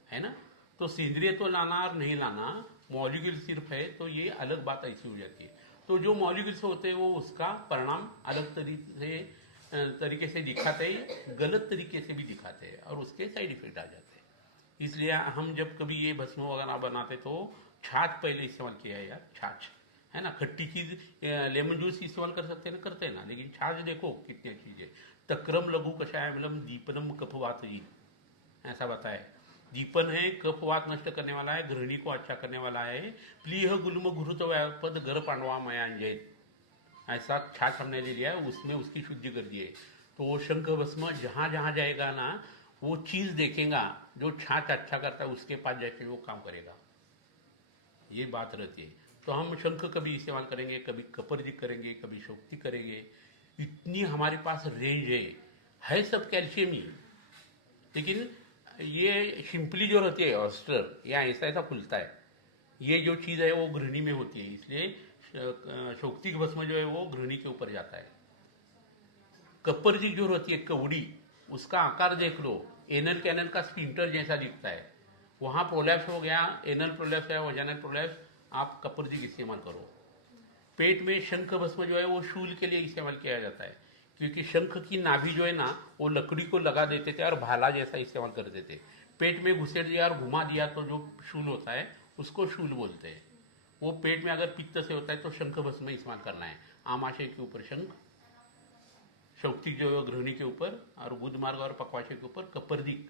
है ना। तो सेंद्रिय तो लाना और नहीं लाना, मॉलिक्यूल सिर्फ है तो ये अलग बात ऐसी हो जाती है। तो जो मॉलिक्यूल्स होते हैं वो उसका परिणाम अलग तरीके से दिखाते हैं, गलत तरीके से भी दिखाते हैं और उसके साइड इफेक्ट आ जाते हैं। इसलिए हम जब कभी ये भस्म वगैरह बनाते तो छाछ पहले इस्तेमाल किया है यार, छाछ, है ना। खट्टी चीज लेमन जूस इस्तेमाल कर सकते हैं ना, करते हैं ना, लेकिन छाछ देखो कितनी अच्छी चीज है। तक्रम लघु कषायमलम दीपनम कफवातजी, ऐसा बताया। दीपन है, कफवात नष्ट करने वाला है, गृहिणी को अच्छा करने वाला है। प्लीह गुलम घुरुत व्यापद गर पांडवा मयांजय, ऐसा छाछ हमने ले लिया है, उसमें उसकी शुद्धि कर दी है। तो वो शंख भस्म जहां जहां जाएगा ना, वो चीज देखेगा जो छाछ अच्छा करता है, उसके पास जाके वो काम करेगा, ये बात रहती है। तो हम शंख कभी इस्तेमाल करेंगे, कभी कपर्जिक करेंगे, कभी शोक्ति करेंगे। इतनी हमारे पास रेंज है सब कैल्शियम ही। लेकिन ये सिंपली जो रहती है ऑस्टर, या ऐसा ऐसा खुलता है, ये जो चीज़ है वो गृहिणी में होती है, इसलिए शोक्तिक भस्म जो है वो गृहिणी के ऊपर जाता है। कपर्जिक जो रहती है कवड़ी, उसका आकार देख लो, एनल कैनल का स्पिंटर जैसा दिखता है। वहाँ प्रोलैप्स हो गया, एनल प्रोलैप्स है, वजानल प्रोलैप्स, आप कपर्जिक इस्तेमाल करो। पेट में शंख भस्म जो है वो शूल के लिए इस्तेमाल किया जाता है, क्योंकि शंख की नाभि जो है ना वो लकड़ी को लगा देते थे और भाला जैसा इस्तेमाल करते थे। पेट में घुसेड़ दिया और घुमा दिया तो जो शूल होता है उसको शूल बोलते हैं। वो पेट में अगर पित्त से होता है तो शंख भस्म इस्तेमाल करना है। आमाशय के ऊपर शंख, शौक्तिक जो है गृहिणी के ऊपर, और गुद मार्ग और पक्वाशय के ऊपर कपर्दिक,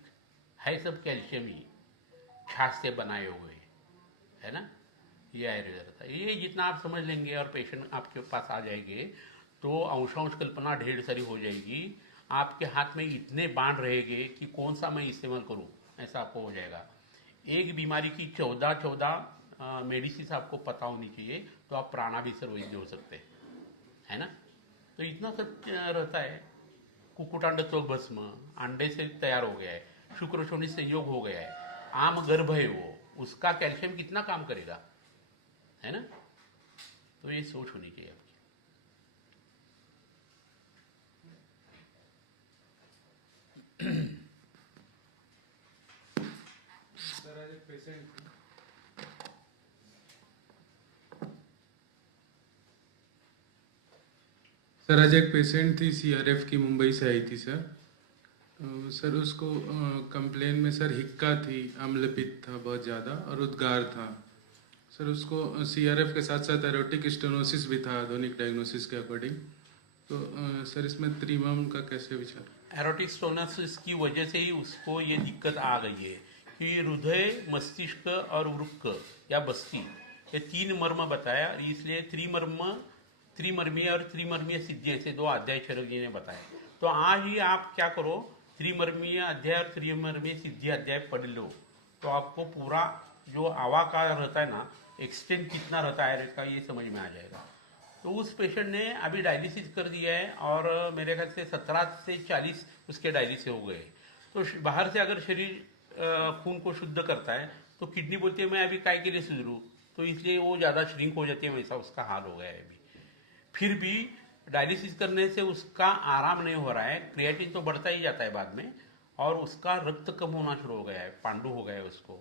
है सब कैल्शियम ही, छाछ से बनाए हुए, है ना। ये आयुर्वेद था। ये जितना आप समझ लेंगे और पेशेंट आपके पास आ जाएंगे तो अंशांश कल्पना ढेर सारी हो जाएगी। आपके हाथ में इतने बाण रहेंगे कि कौन सा मैं इस्तेमाल करूं, ऐसा आपको हो जाएगा। एक बीमारी की 14 मेडिसिन आपको पता होनी चाहिए, तो आप प्राणाभिसर वैद्य हो सकते हैं, है ना। तो इतना सब रहता है। कुकुटांड चौक भस्म अंडे से तैयार हो गया है, शुक्र शनि संयोग हो गया है, आम गर्भ है वो, उसका कैल्शियम कितना काम करेगा, है ना। तो ये सोच होनी चाहिए आपकी। सर आज एक पेशेंट थी, सीआरएफ की, मुंबई से आई थी सर। सर उसको कंप्लेन में सर हिक्का थी, अम्लपित्त था बहुत ज़्यादा और उद्गार था। सर उसको सीआरएफ के साथ साथ एरोटिक स्टेनोसिस भी था आधुनिक डायग्नोसिस के अकॉर्डिंग। तो सर इसमें त्रिमम का कैसे विचार? एरोटिक स्टेनोसिस की वजह से ही उसको ये दिक्कत आ गई है कि हृदय, मस्तिष्क और वृक्क या बस्ती, ये 3 मर्म बताया, इसलिए त्रिमर्मीय और त्रिमर्मीय सिद्धि, ऐसे 2 अध्याय चरक जी ने बताए। तो आज ही आप क्या करो, त्रिमर्मीय अध्याय और त्रिमर्मीय सिद्धि अध्याय पढ़ लो, तो आपको पूरा जो आवाकार रहता है ना, एक्सटेंट कितना रहता है इसका, ये समझ में आ जाएगा। तो उस पेशेंट ने अभी डायलिसिस कर दिया है और मेरे ख्याल से 17 से 40 उसके डायलिसिस हो गए। तो बाहर से अगर शरीर खून को शुद्ध करता है तो किडनी बोलती है मैं अभी काय के लिए सुधरूँ, तो इसलिए वो ज़्यादा श्रिंक हो जाती है, वैसा उसका हाल हो गया है अभी। फिर भी डायलिसिस करने से उसका आराम नहीं हो रहा है, क्रिएटिन तो बढ़ता ही जाता है बाद में, और उसका रक्त कम होना शुरू हो गया है, पांडु हो गया है उसको,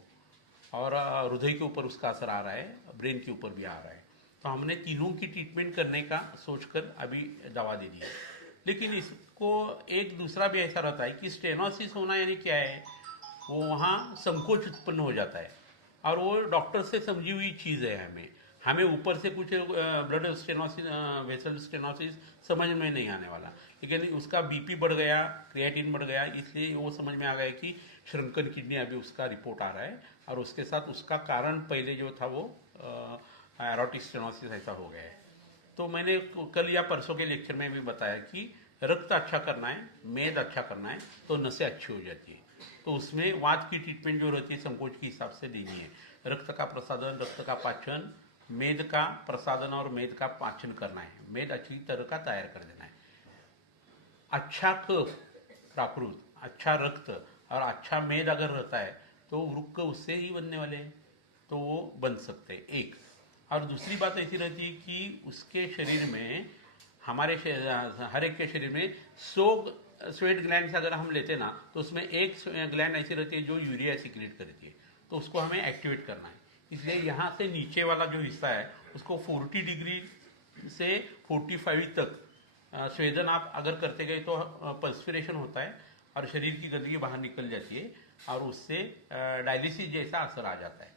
और हृदय के ऊपर उसका असर आ रहा है, ब्रेन के ऊपर भी आ रहा है। तो हमने तीनों की ट्रीटमेंट करने का सोचकर अभी दवा दे दी है। लेकिन इसको एक दूसरा भी ऐसा रहता है कि स्टेनोसिस होना यानी क्या है, वो वहाँ संकोच उत्पन्न हो जाता है, और वो डॉक्टर से समझी हुई चीज़ है। हमें ऊपर से कुछ ब्लड स्टेनोसिस, वेसल स्टेनोसिस समझ में नहीं आने वाला, लेकिन उसका बीपी बढ़ गया, क्रिएटिन बढ़ गया, इसलिए वो समझ में आ गया कि श्रंकन किडनी अभी उसका रिपोर्ट आ रहा है, और उसके साथ उसका कारण पहले जो था वो एरोटिक स्टेनोसिस ऐसा हो गया है। तो मैंने कल या परसों के लेक्चर में भी बताया कि रक्त अच्छा करना है, मेद अच्छा करना है, तो नसें अच्छी हो जाती है। तो उसमें वात की ट्रीटमेंट जो रहती है संकोच के हिसाब से देनी है। रक्त का प्रसादन, रक्त का पाचन, मेद का प्रसादन और मेद का पाचन करना है, मेद अच्छी तरह का तैयार कर देना है। अच्छा कफ प्राकृत, अच्छा रक्त और अच्छा मेद अगर रहता है तो वृक्क उससे ही बनने वाले हैं। तो वो बन सकते हैं एक। और दूसरी बात ऐसी रहती है कि उसके शरीर में हर एक के शरीर में 100 स्वेट ग्लैंड्स अगर हम लेते ना तो उसमें एक ग्लैंड ऐसी रहती है जो यूरिया सिक्रेट करती है, तो उसको हमें एक्टिवेट करना है। इसलिए यहाँ से नीचे वाला जो हिस्सा है उसको 40 डिग्री से 45 तक स्वेदन आप अगर करते गए तो पर्स्पिरेशन होता है और शरीर की गंदगी बाहर निकल जाती है और उससे डायलिसिस जैसा असर आ जाता है।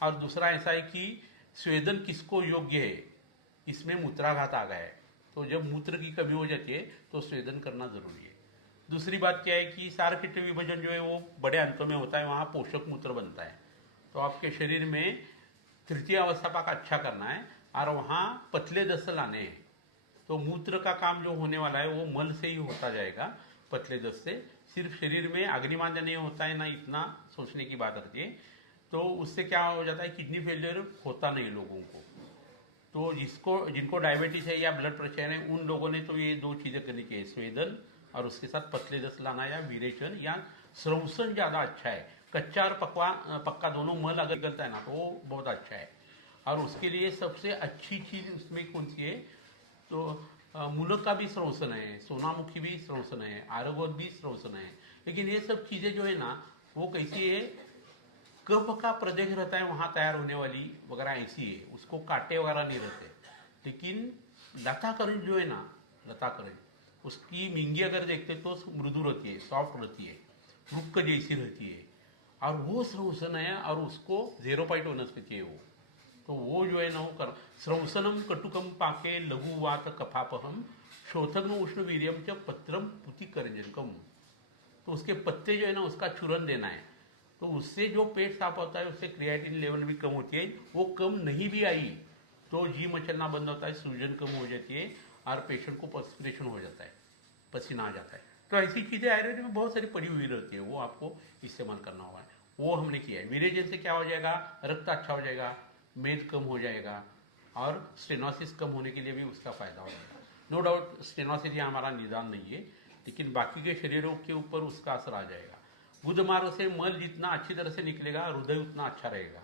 और दूसरा ऐसा है कि स्वेदन किसको योग्य है, इसमें मूत्राघात आ गया है, तो जब मूत्र की कमी हो जाती है तो स्वेदन करना जरूरी है। दूसरी बात क्या है कि सारकीट विभाजन जो है वो बड़े अंतों में होता है, वहाँ पोषक मूत्र बनता है, तो आपके शरीर में तृतीय अवस्था का अच्छा करना है और वहाँ पतले दस्त लाने हैं। तो मूत्र का काम जो होने वाला है वो मल से ही होता जाएगा, पतले दस्त से। सिर्फ शरीर में अग्निमांद्य नहीं होता है, ना इतना सोचने की बात रहती है, तो उससे क्या हो जाता है, किडनी फेलियर होता नहीं लोगों को। तो जिनको डायबिटीज है या ब्लड प्रेशर है उन लोगों ने तो ये 2 चीज़ें करनी चाहिए, स्वेदन और उसके साथ पतले दस्त लाना या विरेचन या श्रवसन ज़्यादा अच्छा है। कच्चा और पक्का दोनों मल अगर निकलता है ना तो वो बहुत अच्छा है। और उसके लिए सबसे अच्छी चीज़ उसमें कौन सी है, तो मूलक का भी श्रवसन है, सोनामुखी भी श्रवसन है, आरोग्य भी श्रवसन है। लेकिन ये सब चीज़ें जो है ना वो कैसी है, कफ का प्रदेश रहता है वहाँ तैयार होने वाली वगैरह ऐसी है, उसको कांटे वगैरह नहीं रहते। लेकिन लताकरण जो है ना, लताकरण उसकी मिंगी अगर देखते तो मृदु रहती है, सॉफ्ट रहती है, रुक्क जैसी रहती है, और वो श्रवसन है और उसको 0 वनस्पति है वो। तो वो जो है ना वो कर श्रवसनम कटुकम पाके लघु वात कफापहम शोथग्न उष्ण वीर्यम च पत्रम पुति करंजनकम। तो उसके पत्ते जो है ना उसका चूरन देना है, तो उससे जो पेट साफ होता है, उससे क्रिएटिन लेवल भी कम होती है। वो कम नहीं भी आई तो जी मचलना बंद होता है, सूजन कम हो जाती है और पेशेंट को पर्स्पिरेशन हो जाता है, पसीना आ जाता है। तो ऐसी चीज़ें आयुर्वेद में बहुत सारी पड़ी हुई रहती है, वो आपको इस्तेमाल करना होगा। वो हमने किया है। विरेचन से क्या हो जाएगा, रक्त अच्छा हो जाएगा, मेद कम हो जाएगा और स्टेनोसिस कम होने के लिए भी उसका फायदा हो जाएगा। नो डाउट स्टेनोसिस यहाँ हमारा निदान नहीं है, लेकिन बाकी के शरीरों के ऊपर उसका असर आ जाएगा। बुध मार्ग से मल जितना अच्छी तरह से निकलेगा, हृदय उतना अच्छा रहेगा,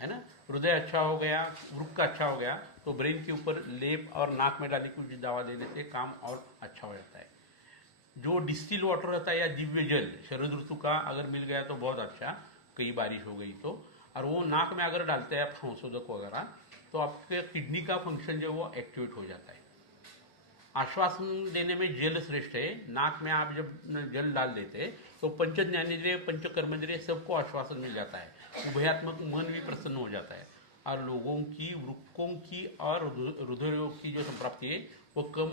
है ना। हृदय अच्छा हो गया, वृक्क अच्छा हो गया, तो ब्रेन के ऊपर लेप और नाक में डाली कुछ दवा देने से काम और अच्छा हो जाता है। जो डिस्टिल वाटर रहता है या दिव्य जल शरद ऋतु का अगर मिल गया तो बहुत अच्छा, कई बारिश हो गई तो, और वो नाक में अगर डालते हैं आप संशोधक वगैरह, तो आपके किडनी का फंक्शन जो है वो एक्टिवेट हो जाता है। आश्वासन देने में जल श्रेष्ठ है। नाक में आप जब जल डाल देते तो पंच ज्ञानेंद्रिय पंच कर्मेंद्रिय सबको आश्वासन मिल जाता है, उभयात्मक मन भी प्रसन्न हो जाता है, और लोगों की वृक्कों की और हृदय रोग की जो संप्राप्ति है वो कम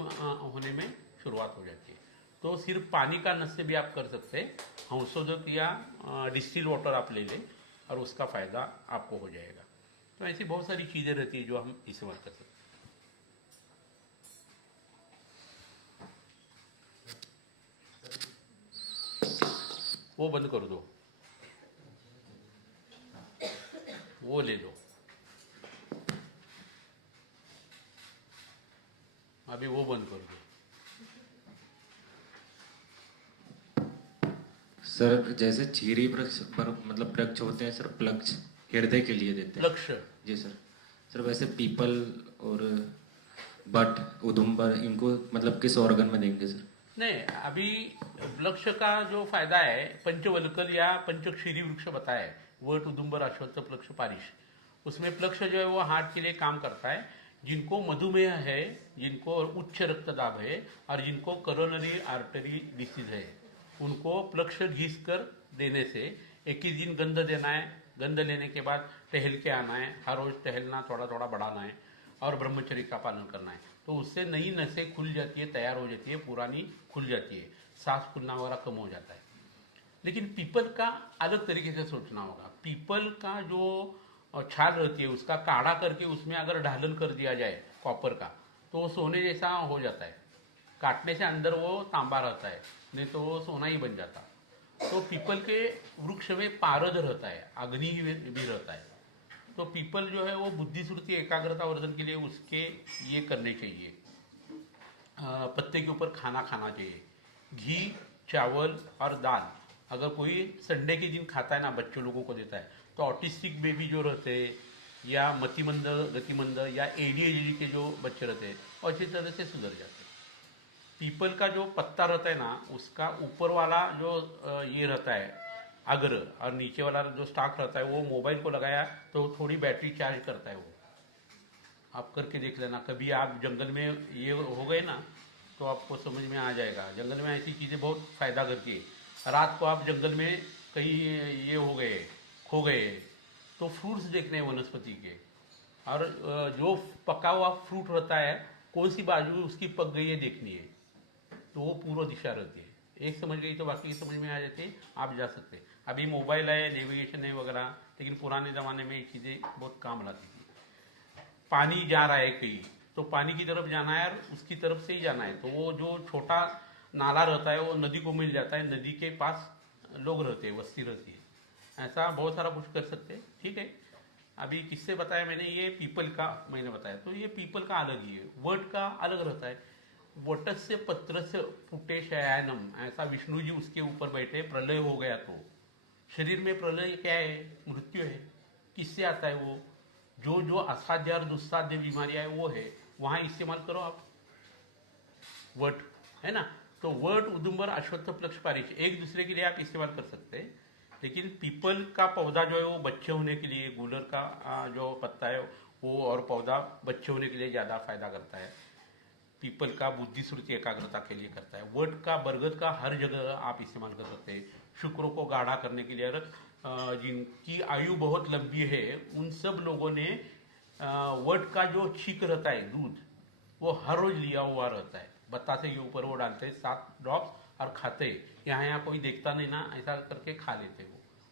होने में शुरुआत हो जाती है। तो सिर्फ पानी का नस्य भी आप कर सकते हैं, संशोधक या डिस्टिल वाटर आप ले लें और उसका फ़ायदा आपको हो जाएगा। तो ऐसी बहुत सारी चीज़ें रहती है जो हम इस्तेमाल कर सकते हैं। वो बंद कर दो, वो ले लो, अभी वो बंद कर दो। सर जैसे चीरी वृक्ष पर मतलब वृक्ष होते हैं सर, प्लक्ष हृदय के लिए देते हैं। लक्ष्य जी सर। सर वैसे पीपल और बट उदुम्बर इनको मतलब किस ऑर्गन में देंगे सर? नहीं, अभी वृक्ष का जो फायदा है, पंचवल्कल या पंचक्षीरी वृक्ष बताया है, वट उदुम्बर अश्वत्थ प्लक्ष पारिश, उसमें प्लक्ष जो है वो हार्ट के लिए काम करता है। जिनको मधुमेह है, जिनको उच्च रक्तदाब है और जिनको कोरोनरी आर्टरी डिसीज है, उनको प्लक्ष घिस कर देने से 21 दिन गंध देना है। गंध लेने के बाद टहल के आना है, हर रोज टहलना, थोड़ा थोड़ा बढ़ाना है और ब्रह्मचर्य का पालन करना है। तो उससे नई नसें खुल जाती है, तैयार हो जाती है, पुरानी खुल जाती है, सांस फूलना वगैरह कम हो जाता है। लेकिन पीपल का अलग तरीके से सोचना होगा। पीपल का जो छाल रहती है उसका काढ़ा करके उसमें अगर ढालन कर दिया जाए कॉपर का, तो वो सोने जैसा हो जाता है। काटने से अंदर वो तांबा रहता है, नहीं तो वो सोना ही बन जाता। तो पीपल के वृक्ष में पारद रहता है, अग्नि भी रहता है। तो पीपल जो है वो बुद्धि श्रुति एकाग्रता वर्धन के लिए उसके ये करने चाहिए, पत्ते के ऊपर खाना खाना चाहिए। घी, चावल और दाल अगर कोई संडे के दिन खाता है ना, बच्चों लोगों को देता है, तो ऑटिस्टिक बेबी जो रहते या मतिमंद गतिमंद या ADHD के जो बच्चे रहते हैं अच्छी तरह से सुधर जाते हैं। पीपल का जो पत्ता रहता है ना, उसका ऊपर वाला जो ये रहता है अग्र, और नीचे वाला जो स्टाक रहता है वो मोबाइल को लगाया तो थोड़ी बैटरी चार्ज करता है। वो आप करके देख लेना, कभी आप जंगल में ये हो गए ना तो आपको समझ में आ जाएगा। जंगल में ऐसी चीज़ें बहुत फ़ायदा करती है। रात को आप जंगल में कहीं ये हो गए, खो गए, तो फ्रूट्स देखने हैं वनस्पति के, और जो पका हुआ फ्रूट रहता है कौन सी बाजू उसकी पक गई है देखनी है, तो वो पूर्व दिशा रहती है। एक समझ गई तो बाकी की समझ में आ जाती है, आप जा सकते हैं। अभी मोबाइल है, नेविगेशन है वगैरह, लेकिन पुराने ज़माने में ये चीज़ें बहुत काम लाती थी। पानी जा रहा है कहीं तो पानी की तरफ जाना है और उसकी तरफ से ही जाना है, तो वो जो छोटा नाला रहता है वो नदी को मिल जाता है, नदी के पास लोग रहते हैं, वस्ती रहती है। ऐसा बहुत सारा कुछ कर सकते हैं। ठीक है, अभी किससे बताया मैंने, ये पीपल का मैंने बताया, तो ये पीपल का अलग ही है, वट का अलग रहता है। वटस्य पत्रस्य पुटे शयानम, ऐसा विष्णु जी उसके ऊपर बैठे, प्रलय हो गया तो शरीर में प्रलय क्या है, मृत्यु है। किससे आता है वो, जो जो असाध्य और दुस्साध्य बीमारियां है वो है, वहां इस्तेमाल करो आप वट, है ना। तो वट, उदुम्बर, अश्वत्थ, प्लक्ष, पारिच एक दूसरे के लिए आप इस्तेमाल कर सकते हैं। लेकिन पीपल का पौधा जो है वो बच्चे होने के लिए, गूलर का जो पत्ता है वो और पौधा बच्चे होने के लिए ज़्यादा फायदा करता है। पीपल का बुद्धि श्रुति एकाग्रता के लिए करता है। वट का, बरगद का हर जगह आप इस्तेमाल कर सकते हैं। शुक्र को गाढ़ा करने के लिए, अगर जिनकी आयु बहुत लंबी है उन सब लोगों ने वट का जो छीक रहता है दूध, वो हर रोज लिया हुआ रहता है। बतासे के ऊपर वो डालते हैं 7 ड्रॉप्स और खाते। यहाँ कोई देखता नहीं ना, ऐसा करके खा लेते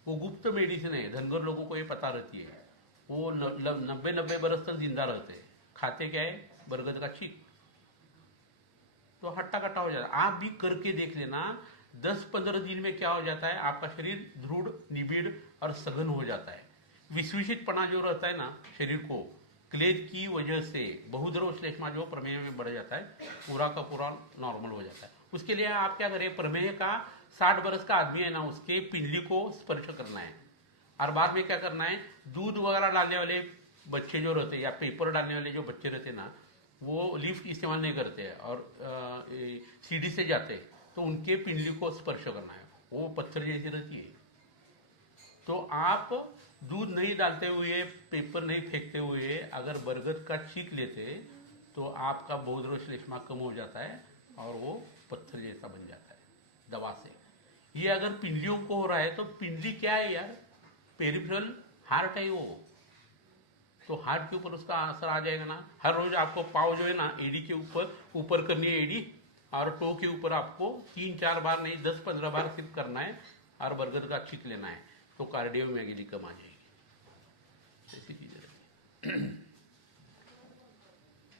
वो गुप्त मेडिसिन है, धनगर लोगों को ये पता रहती है। वो 90 बरस तक जिंदा रहते हैं। खाते क्या है, बरगद का छीक, तो हट्टा कट्टा हो जाता है। आप भी करके देख लेना, 10-15 दिन में क्या हो जाता है, आपका शरीर दृढ़, निबिड़ और सघन हो जाता है। विश्लेषितपना जो रहता है ना शरीर को, क्लेद की वजह से बहुद्रव श्लेष्मा जो प्रमेह में बढ़ जाता है, पूरा का पूरा नॉर्मल हो जाता है। उसके लिए आप क्या करें, प्रमेह का 60 बरस का आदमी है ना, उसके पिंडली को स्पर्श करना है। और बाद में क्या करना है, दूध वगैरह डालने वाले बच्चे जो रहते हैं या पेपर डालने वाले जो बच्चे रहते हैं ना, वो लिफ्ट इस्तेमाल नहीं करते हैं और सीढ़ी से जाते हैं, तो उनके पिंडली को स्पर्श करना है, वो पत्थर जैसी रहती है। तो आप दूध नहीं डालते हुए, पेपर नहीं फेंकते हुए अगर बरगद का छीक लेते तो आपका बहुद्रव श्लेष्मा कम हो जाता है और वो पत्थर जैसा बन जाता है दवा से। ये अगर पिंडलियों को हो रहा है तो पिंडली क्या है यार, पेरिफेरल हार्ट है वो, तो हार्ट के ऊपर उसका असर आ जाएगा ना। हर रोज आपको पाव जो है ना एडी के ऊपर करनी है एडी, और टो के ऊपर आपको 3-4 बार नहीं 10-15 बार सिर्फ करना है और बरगद का छीक लेना है, तो कार्डियोमेगेली कम आ जाएगी। ऐसी चीजें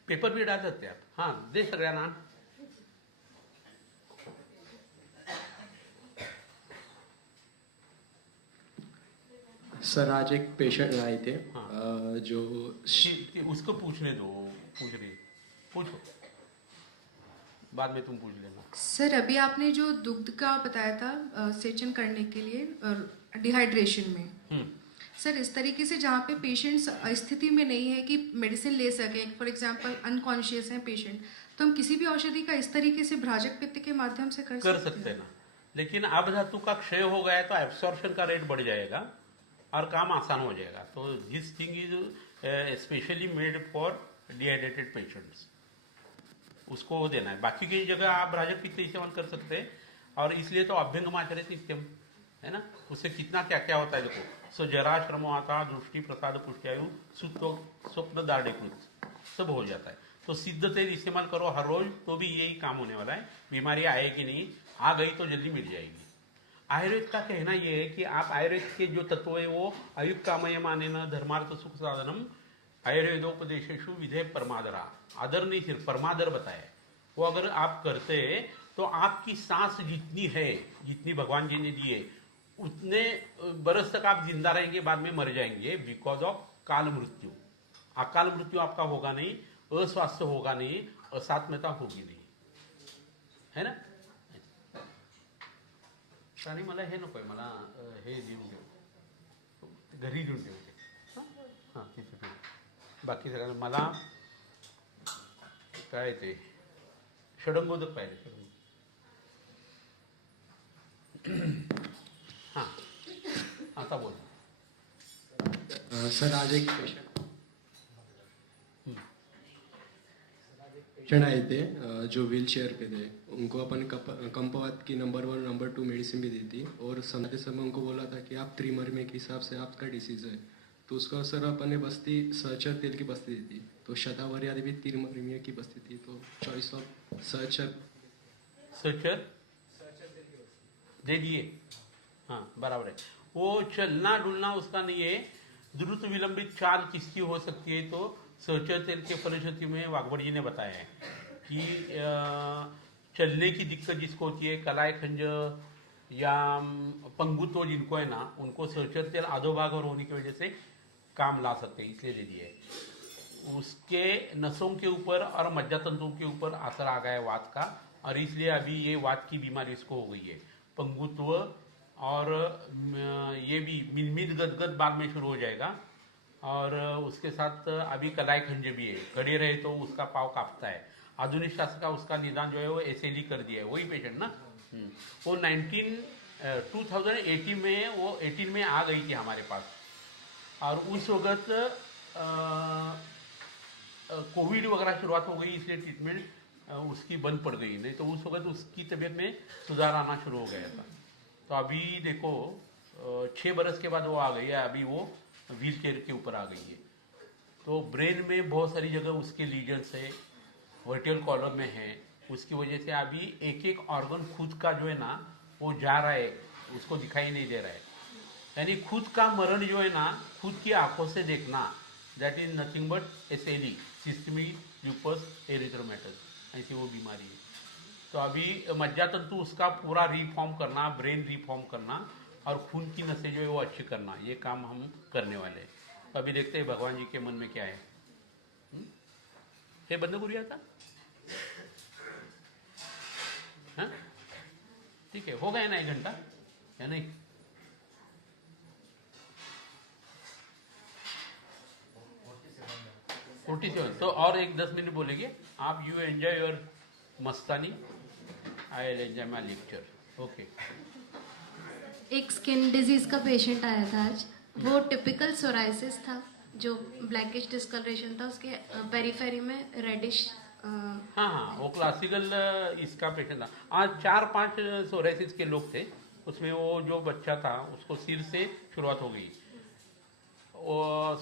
पेपर भी डाल सकते हैं आप, हाँ दे सगळ्यांना। सर आज एक पेशेंट आए थे जो उसको पूछने दो, पूछो, बाद में तुम पूछ लेना। सर अभी आपने जो दुग्ध का बताया था सेचन करने के लिए डिहाइड्रेशन में, सर इस तरीके से जहाँ पे पेशेंट्स स्थिति में नहीं है कि मेडिसिन ले सके, फॉर एग्जांपल अनकॉन्शियस है पेशेंट, तो हम किसी भी औषधि का इस तरीके से भ्राजक पित्त के माध्यम से कर सकते हैं ना। लेकिन अब धातु का क्षय हो गया है तो एब्सॉर्प्शन का रेट बढ़ जाएगा और काम आसान हो जाएगा। तो this thing is specially made for dehydrated patients, उसको देना है। बाकी की जगह आप भ्राजक पित्त इस्तेमाल कर सकते हैं, और इसलिए तो अभ्यंगमाचरित नित्यम है ना, उससे कितना क्या क्या होता है देखो। सो जरा श्रमो आता, दृष्टि, प्रसाद, पुष्ट्यायु, स्वप्न, दार्ढ्यकृत सब हो जाता है। तो सिद्ध तेल इस्तेमाल करो हर रोज, तो भी यही काम होने वाला है। बीमारी आएगी नहीं, आ गई तो जल्दी मिट जाएगी। आयुर्वेद का कहना यह है कि आप आयुर्वेद के जो तत्व है वो अयुक्त कामय माने न धर्मार्थ सुख साधनम आयुर्वेदोपदेशेषु विधेय परमादरा, आदर नहीं सिर्फ परमादर बताया, वो अगर आप करते तो आपकी सांस जितनी है, जितनी भगवान जी ने दी है, उतने बरस तक आप जिंदा रहेंगे, बाद में मर जाएंगे बिकॉज ऑफ काल मृत्यु। अकाल मृत्यु आपका होगा नहीं, अस्वास्थ्य होगा नहीं, असात्मता होगी नहीं, है ना। आणि मला हे नकोय, मला हे देऊन घेऊ घरी घेऊन ठेवते. हां तिथे ठेव. बाकी सगळ्यांना मला काय ते षडंगोदक पाहिजे. हां आता बोल. सर आज एक पेशेंट आए थे जो व्हील चेयर पे थे. उनको अपन कंपवात की नंबर 1 नंबर 2 मेडिसिन भी दी थी और समझते समय उनको बोला था कि आप त्रिमर्मी के हिसाब से आपका डिसीज है. तो उसका सर अपन ने बस्ती सर्चर तेल की बस्ती दी थी. तो शतावरी आदि भी त्रिमर्मी की बस्ती थी. तो चॉइस ऑफ सर्चर दे दिए. हाँ बराबर है. वो चलना डुलना उसका नहीं है. द्रुत विलंबित चाल किसकी हो सकती है तो सर्चर तेल के फलश्रुति में वाघबड़ जी ने बताया है कि चलने की दिक्कत जिसको होती है, कलाई खंज या पंगुत्व जिनको है ना, उनको सर्चर तेल अधोभाग और होने की वजह से काम ला सकते हैं, इसलिए दे दिए. उसके नसों के ऊपर और मज्जातंतुओं के ऊपर असर आ गया है वात का, और इसलिए अभी ये वात की बीमारी इसको हो गई है. पंगुत्व और ये भी मिलमिल गदगद बाद में शुरू हो जाएगा, और उसके साथ अभी कलाई खंज भी है. खड़े रहे तो उसका पाँव कांपता है. आधुनिक शास्त्र का उसका निदान जो है वो एसएलई कर दिया है. वही पेशेंट ना, वो 2018 में वो 18 में आ गई थी हमारे पास, और उस वक्त कोविड वगैरह शुरुआत हो गई, इसलिए ट्रीटमेंट उसकी बंद पड़ गई. नहीं तो उस वक्त उसकी तबीयत में सुधार आना शुरू हो गया था. तो अभी देखो 6 बरस के बाद वो आ गई है. अभी वो व्हील चेयर के ऊपर आ गई है. तो ब्रेन में बहुत सारी जगह उसके लीजन्स है, वर्टिकल कॉलम में है. उसकी वजह से अभी एक एक ऑर्गन खुद का जो है ना वो जा रहा है, उसको दिखाई नहीं दे रहा है. यानी खुद का मरण जो है ना, खुद की आंखों से देखना, that is nothing but SLE, systemic lupus erythematosus, ऐसी वो बीमारी है. तो अभी मज्जातंतु उसका पूरा रिफॉर्म करना, ब्रेन रिफॉर्म करना, और खून की नसें जो है वो अच्छी करना, ये काम हम करने वाले हैं. तो अभी देखते हैं भगवान जी के मन में क्या है. हे बंद करूया था. हाँ ठीक है, हो गया ना 1 घंटा या नहीं. तो और एक 10 मिनट बोलेंगे आप. You enjoy your Mastani, I will enjoy my lecture. Okay. एक स्किन डिजीज का पेशेंट आया था आज. वो टिपिकल सोराइसिस था, जो ब्लैकिश डिस्कलरेशन था, उसके पेरिफेरी में रेडिश. हाँ हाँ, वो क्लासिकल इसका पेशेंट था. आज 4-5 सोराइसिस के लोग थे. उसमें वो जो बच्चा था उसको सिर से शुरुआत हो गई.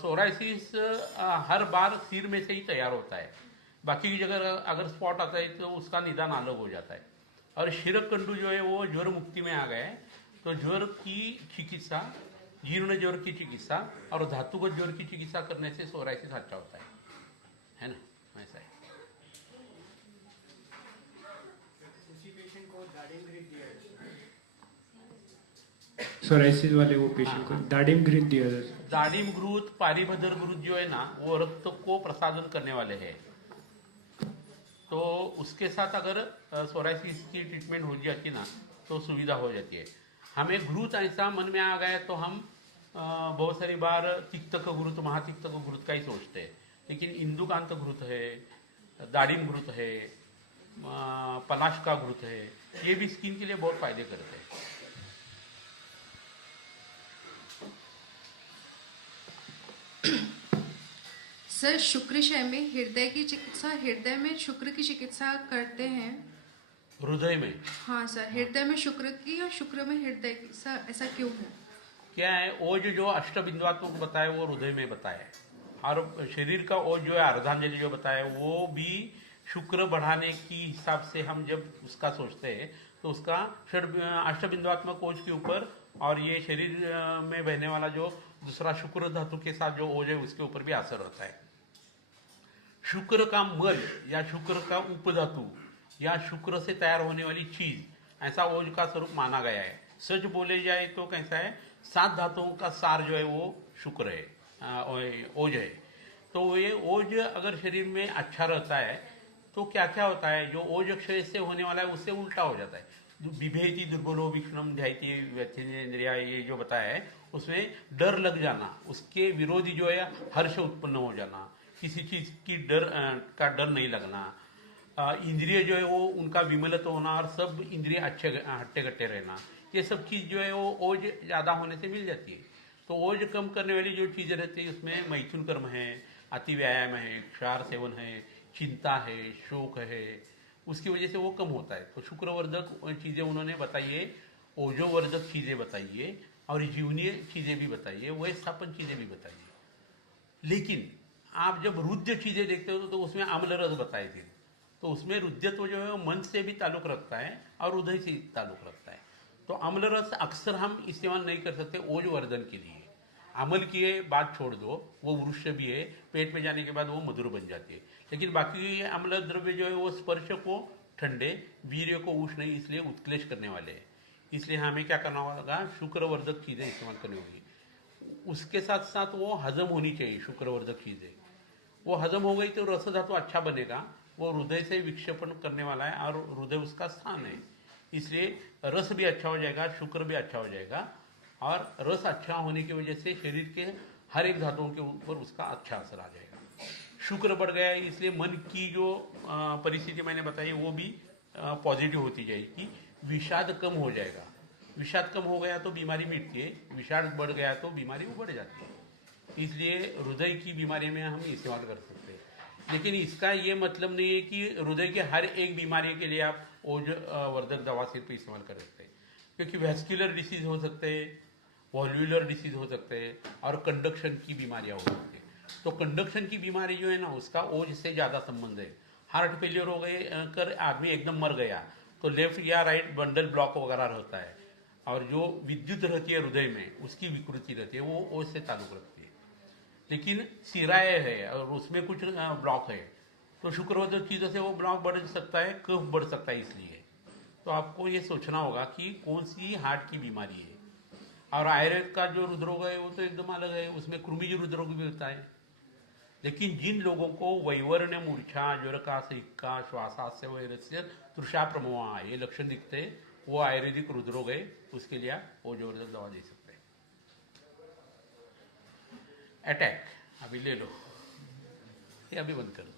सोराइसिस हर बार सिर में से ही तैयार होता है. बाकी की जगह अगर स्पॉट आता है तो उसका निदान अलग हो जाता है. और शीरकंडू जो है वो ज्वर मुक्ति में आ गया है. तो ज्वर की चिकित्सा, जीर्ण ज्वर की चिकित्सा और धातुगत ज्वर की चिकित्सा करने से सोराइसिस अच्छा होता है ना. ऐसा है. सोराइसिस वाले वो पेशेंट को दाडिम घृत दिया था. दाडिम घृत, पारिभद्र घृत जो है ना, वो रक्त को प्रसादन करने वाले हैं. तो उसके साथ अगर सोराइसिस की ट्रीटमेंट हो जाती ना तो सुविधा हो जाती है. हमें घृत ऐसा मन में आ गया तो हम बहुत सारी बार तिक्तक घृत, महातिक्तक घृत का ही सोचते हैं. लेकिन इंदुकांत घृत है, दाडिम घृत है, पलाश का घृत है, ये भी स्किन के लिए बहुत फायदे करते हैं. सर शुक्रशय में हृदय की चिकित्सा, हृदय में शुक्र की चिकित्सा करते हैं. हृदय में? हाँ सर, हृदय में शुक्र की और शुक्र में हृदय की. सर ऐसा क्यों है? क्या है, ओज जो अष्टबिंदुआत्मक बताया वो हृदय में बताया है. और शरीर का ओज जो है अर्धांजलि जो बताया है वो भी शुक्र बढ़ाने की हिसाब से हम जब उसका सोचते हैं तो उसका अष्टबिंदुआत्मक ओज के ऊपर और ये शरीर में बहने वाला जो दूसरा शुक्र धातु के साथ जो ओज है उसके ऊपर भी असर होता है. शुक्र का मल या शुक्र का उपधातु या शुक्र से तैयार होने वाली चीज, ऐसा ओज का स्वरूप माना गया है. सच बोले जाए तो कैसा है, 7 धातुओं का सार जो है वो शुक्र है, ओज है. तो ये ओज अगर शरीर में अच्छा रहता है तो क्या क्या होता है, जो ओज क्षय से होने वाला है उससे उल्टा हो जाता है. बिभेति दुर्बलो विष्णुम ध्यायति व्यथिनेन्द्रिया, ये जो बताया है उसमें डर लग जाना, उसके विरोधी जो है हर्ष उत्पन्न हो जाना, किसी चीज की का डर नहीं लगना, इंद्रिय जो है वो उनका विमलत होना और सब इंद्रिय अच्छे हट्टे कट्टे रहना, ये सब चीज जो है वो ओज ज्यादा होने से मिल जाती है। तो ओज कम करने वाली जो चीजें रहती है उसमें मैथुन कर्म है, अति व्यायाम है, क्षार सेवन है, चिंता है, शोक है, उसकी वजह से वो कम होता है। तो शुक्रवर्धक चीजें उन्होंने बताई है, ओजोवर्धक चीजें बताई है और जीवनीय चीजें भी बताई है, वह स्थापन चीजें भी बताई है। लेकिन आप जब रुद्र चीजें देखते हो तो उसमें अम्ल रस बताए थे, तो उसमें रुद्रत्व जो है वो मन से भी ताल्लुक रखता है और हृदय से ताल्लुक रखता है। तो अम्ल रस अक्सर हम इस्तेमाल नहीं कर सकते ओज वर्धन के लिए। अमल की बात छोड़ दो, वो वृक्ष भी है, पेट में जाने के बाद वो मधुर बन जाती है, लेकिन बाकी अम्ल द्रव्य जो है वो स्पर्श को ठंडे, वीर्य को उष्ण, इसलिए उत्क्लेश करने वाले हैं। इसलिए हमें क्या करना होगा, शुक्रवर्धक चीजें इस्तेमाल करनी होगी। उसके साथ साथ वो हजम होनी चाहिए शुक्रवर्धक चीजें। वो हजम हो गई तो रस धातु अच्छा बनेगा, वो हृदय से विक्षेपण करने वाला है और हृदय उसका स्थान है, इसलिए रस भी अच्छा हो जाएगा, शुक्र भी अच्छा हो जाएगा और रस अच्छा होने की वजह से शरीर के हर एक धातुओं के ऊपर उसका अच्छा असर आ जाएगा। शुक्र बढ़ गया है, इसलिए मन की जो परिस्थिति मैंने बताई वो भी पॉजिटिव होती जाएगी, विषाद कम हो जाएगा। विषाद कम हो गया तो बीमारी मिटती है, विषाद बढ़ गया तो बीमारी बढ़ जाती है। इसलिए हृदय की बीमारी में हम इस्तेमाल कर सकते हैं, लेकिन इसका ये मतलब नहीं है कि हृदय के हर एक बीमारी के लिए आप ओज वर्धक दवा सिर्फ इस्तेमाल कर सकते हैं, क्योंकि वैस्कुलर डिसीज हो सकते हैं, वॉल्वुलर डिसीज हो सकते हैं और कंडक्शन की बीमारियां हो सकती है। तो कंडक्शन की बीमारी जो है ना उसका ओज से ज़्यादा संबंध है। हार्ट फेलियर हो गए कर आदमी एकदम मर गया तो लेफ्ट या राइट बंडल ब्लॉक वगैरह रहता है, और जो विद्युत रहती है हृदय में उसकी विकृति रहती है, वो ओज से ताल्लुक रखती है। लेकिन सिराय है और उसमें कुछ ब्लॉक है तो शुक्रवर्धक चीज़ों से वो ब्लॉक बढ़ सकता है, कफ बढ़ सकता है। इसलिए तो आपको ये सोचना होगा कि कौन सी हार्ट की बीमारी है। और आयुर्वेद का जो हृदरोग है वो तो एकदम अलग है, उसमें कृमि जो हृदरोग भी होता है। लेकिन जिन लोगों को वैवर्ण, मूर्छा, ज्वरका, सिक्का, श्वासास्य वैरस्य, तृषा, प्रमोह ये लक्षण दिखते हैं, वो आयुर्वेदिक हृदरोग है, उसके लिए आप ओजवर्धक दवा दे सकते हैं। अटैक अभी ले लो, ये अभी बंद कर दो।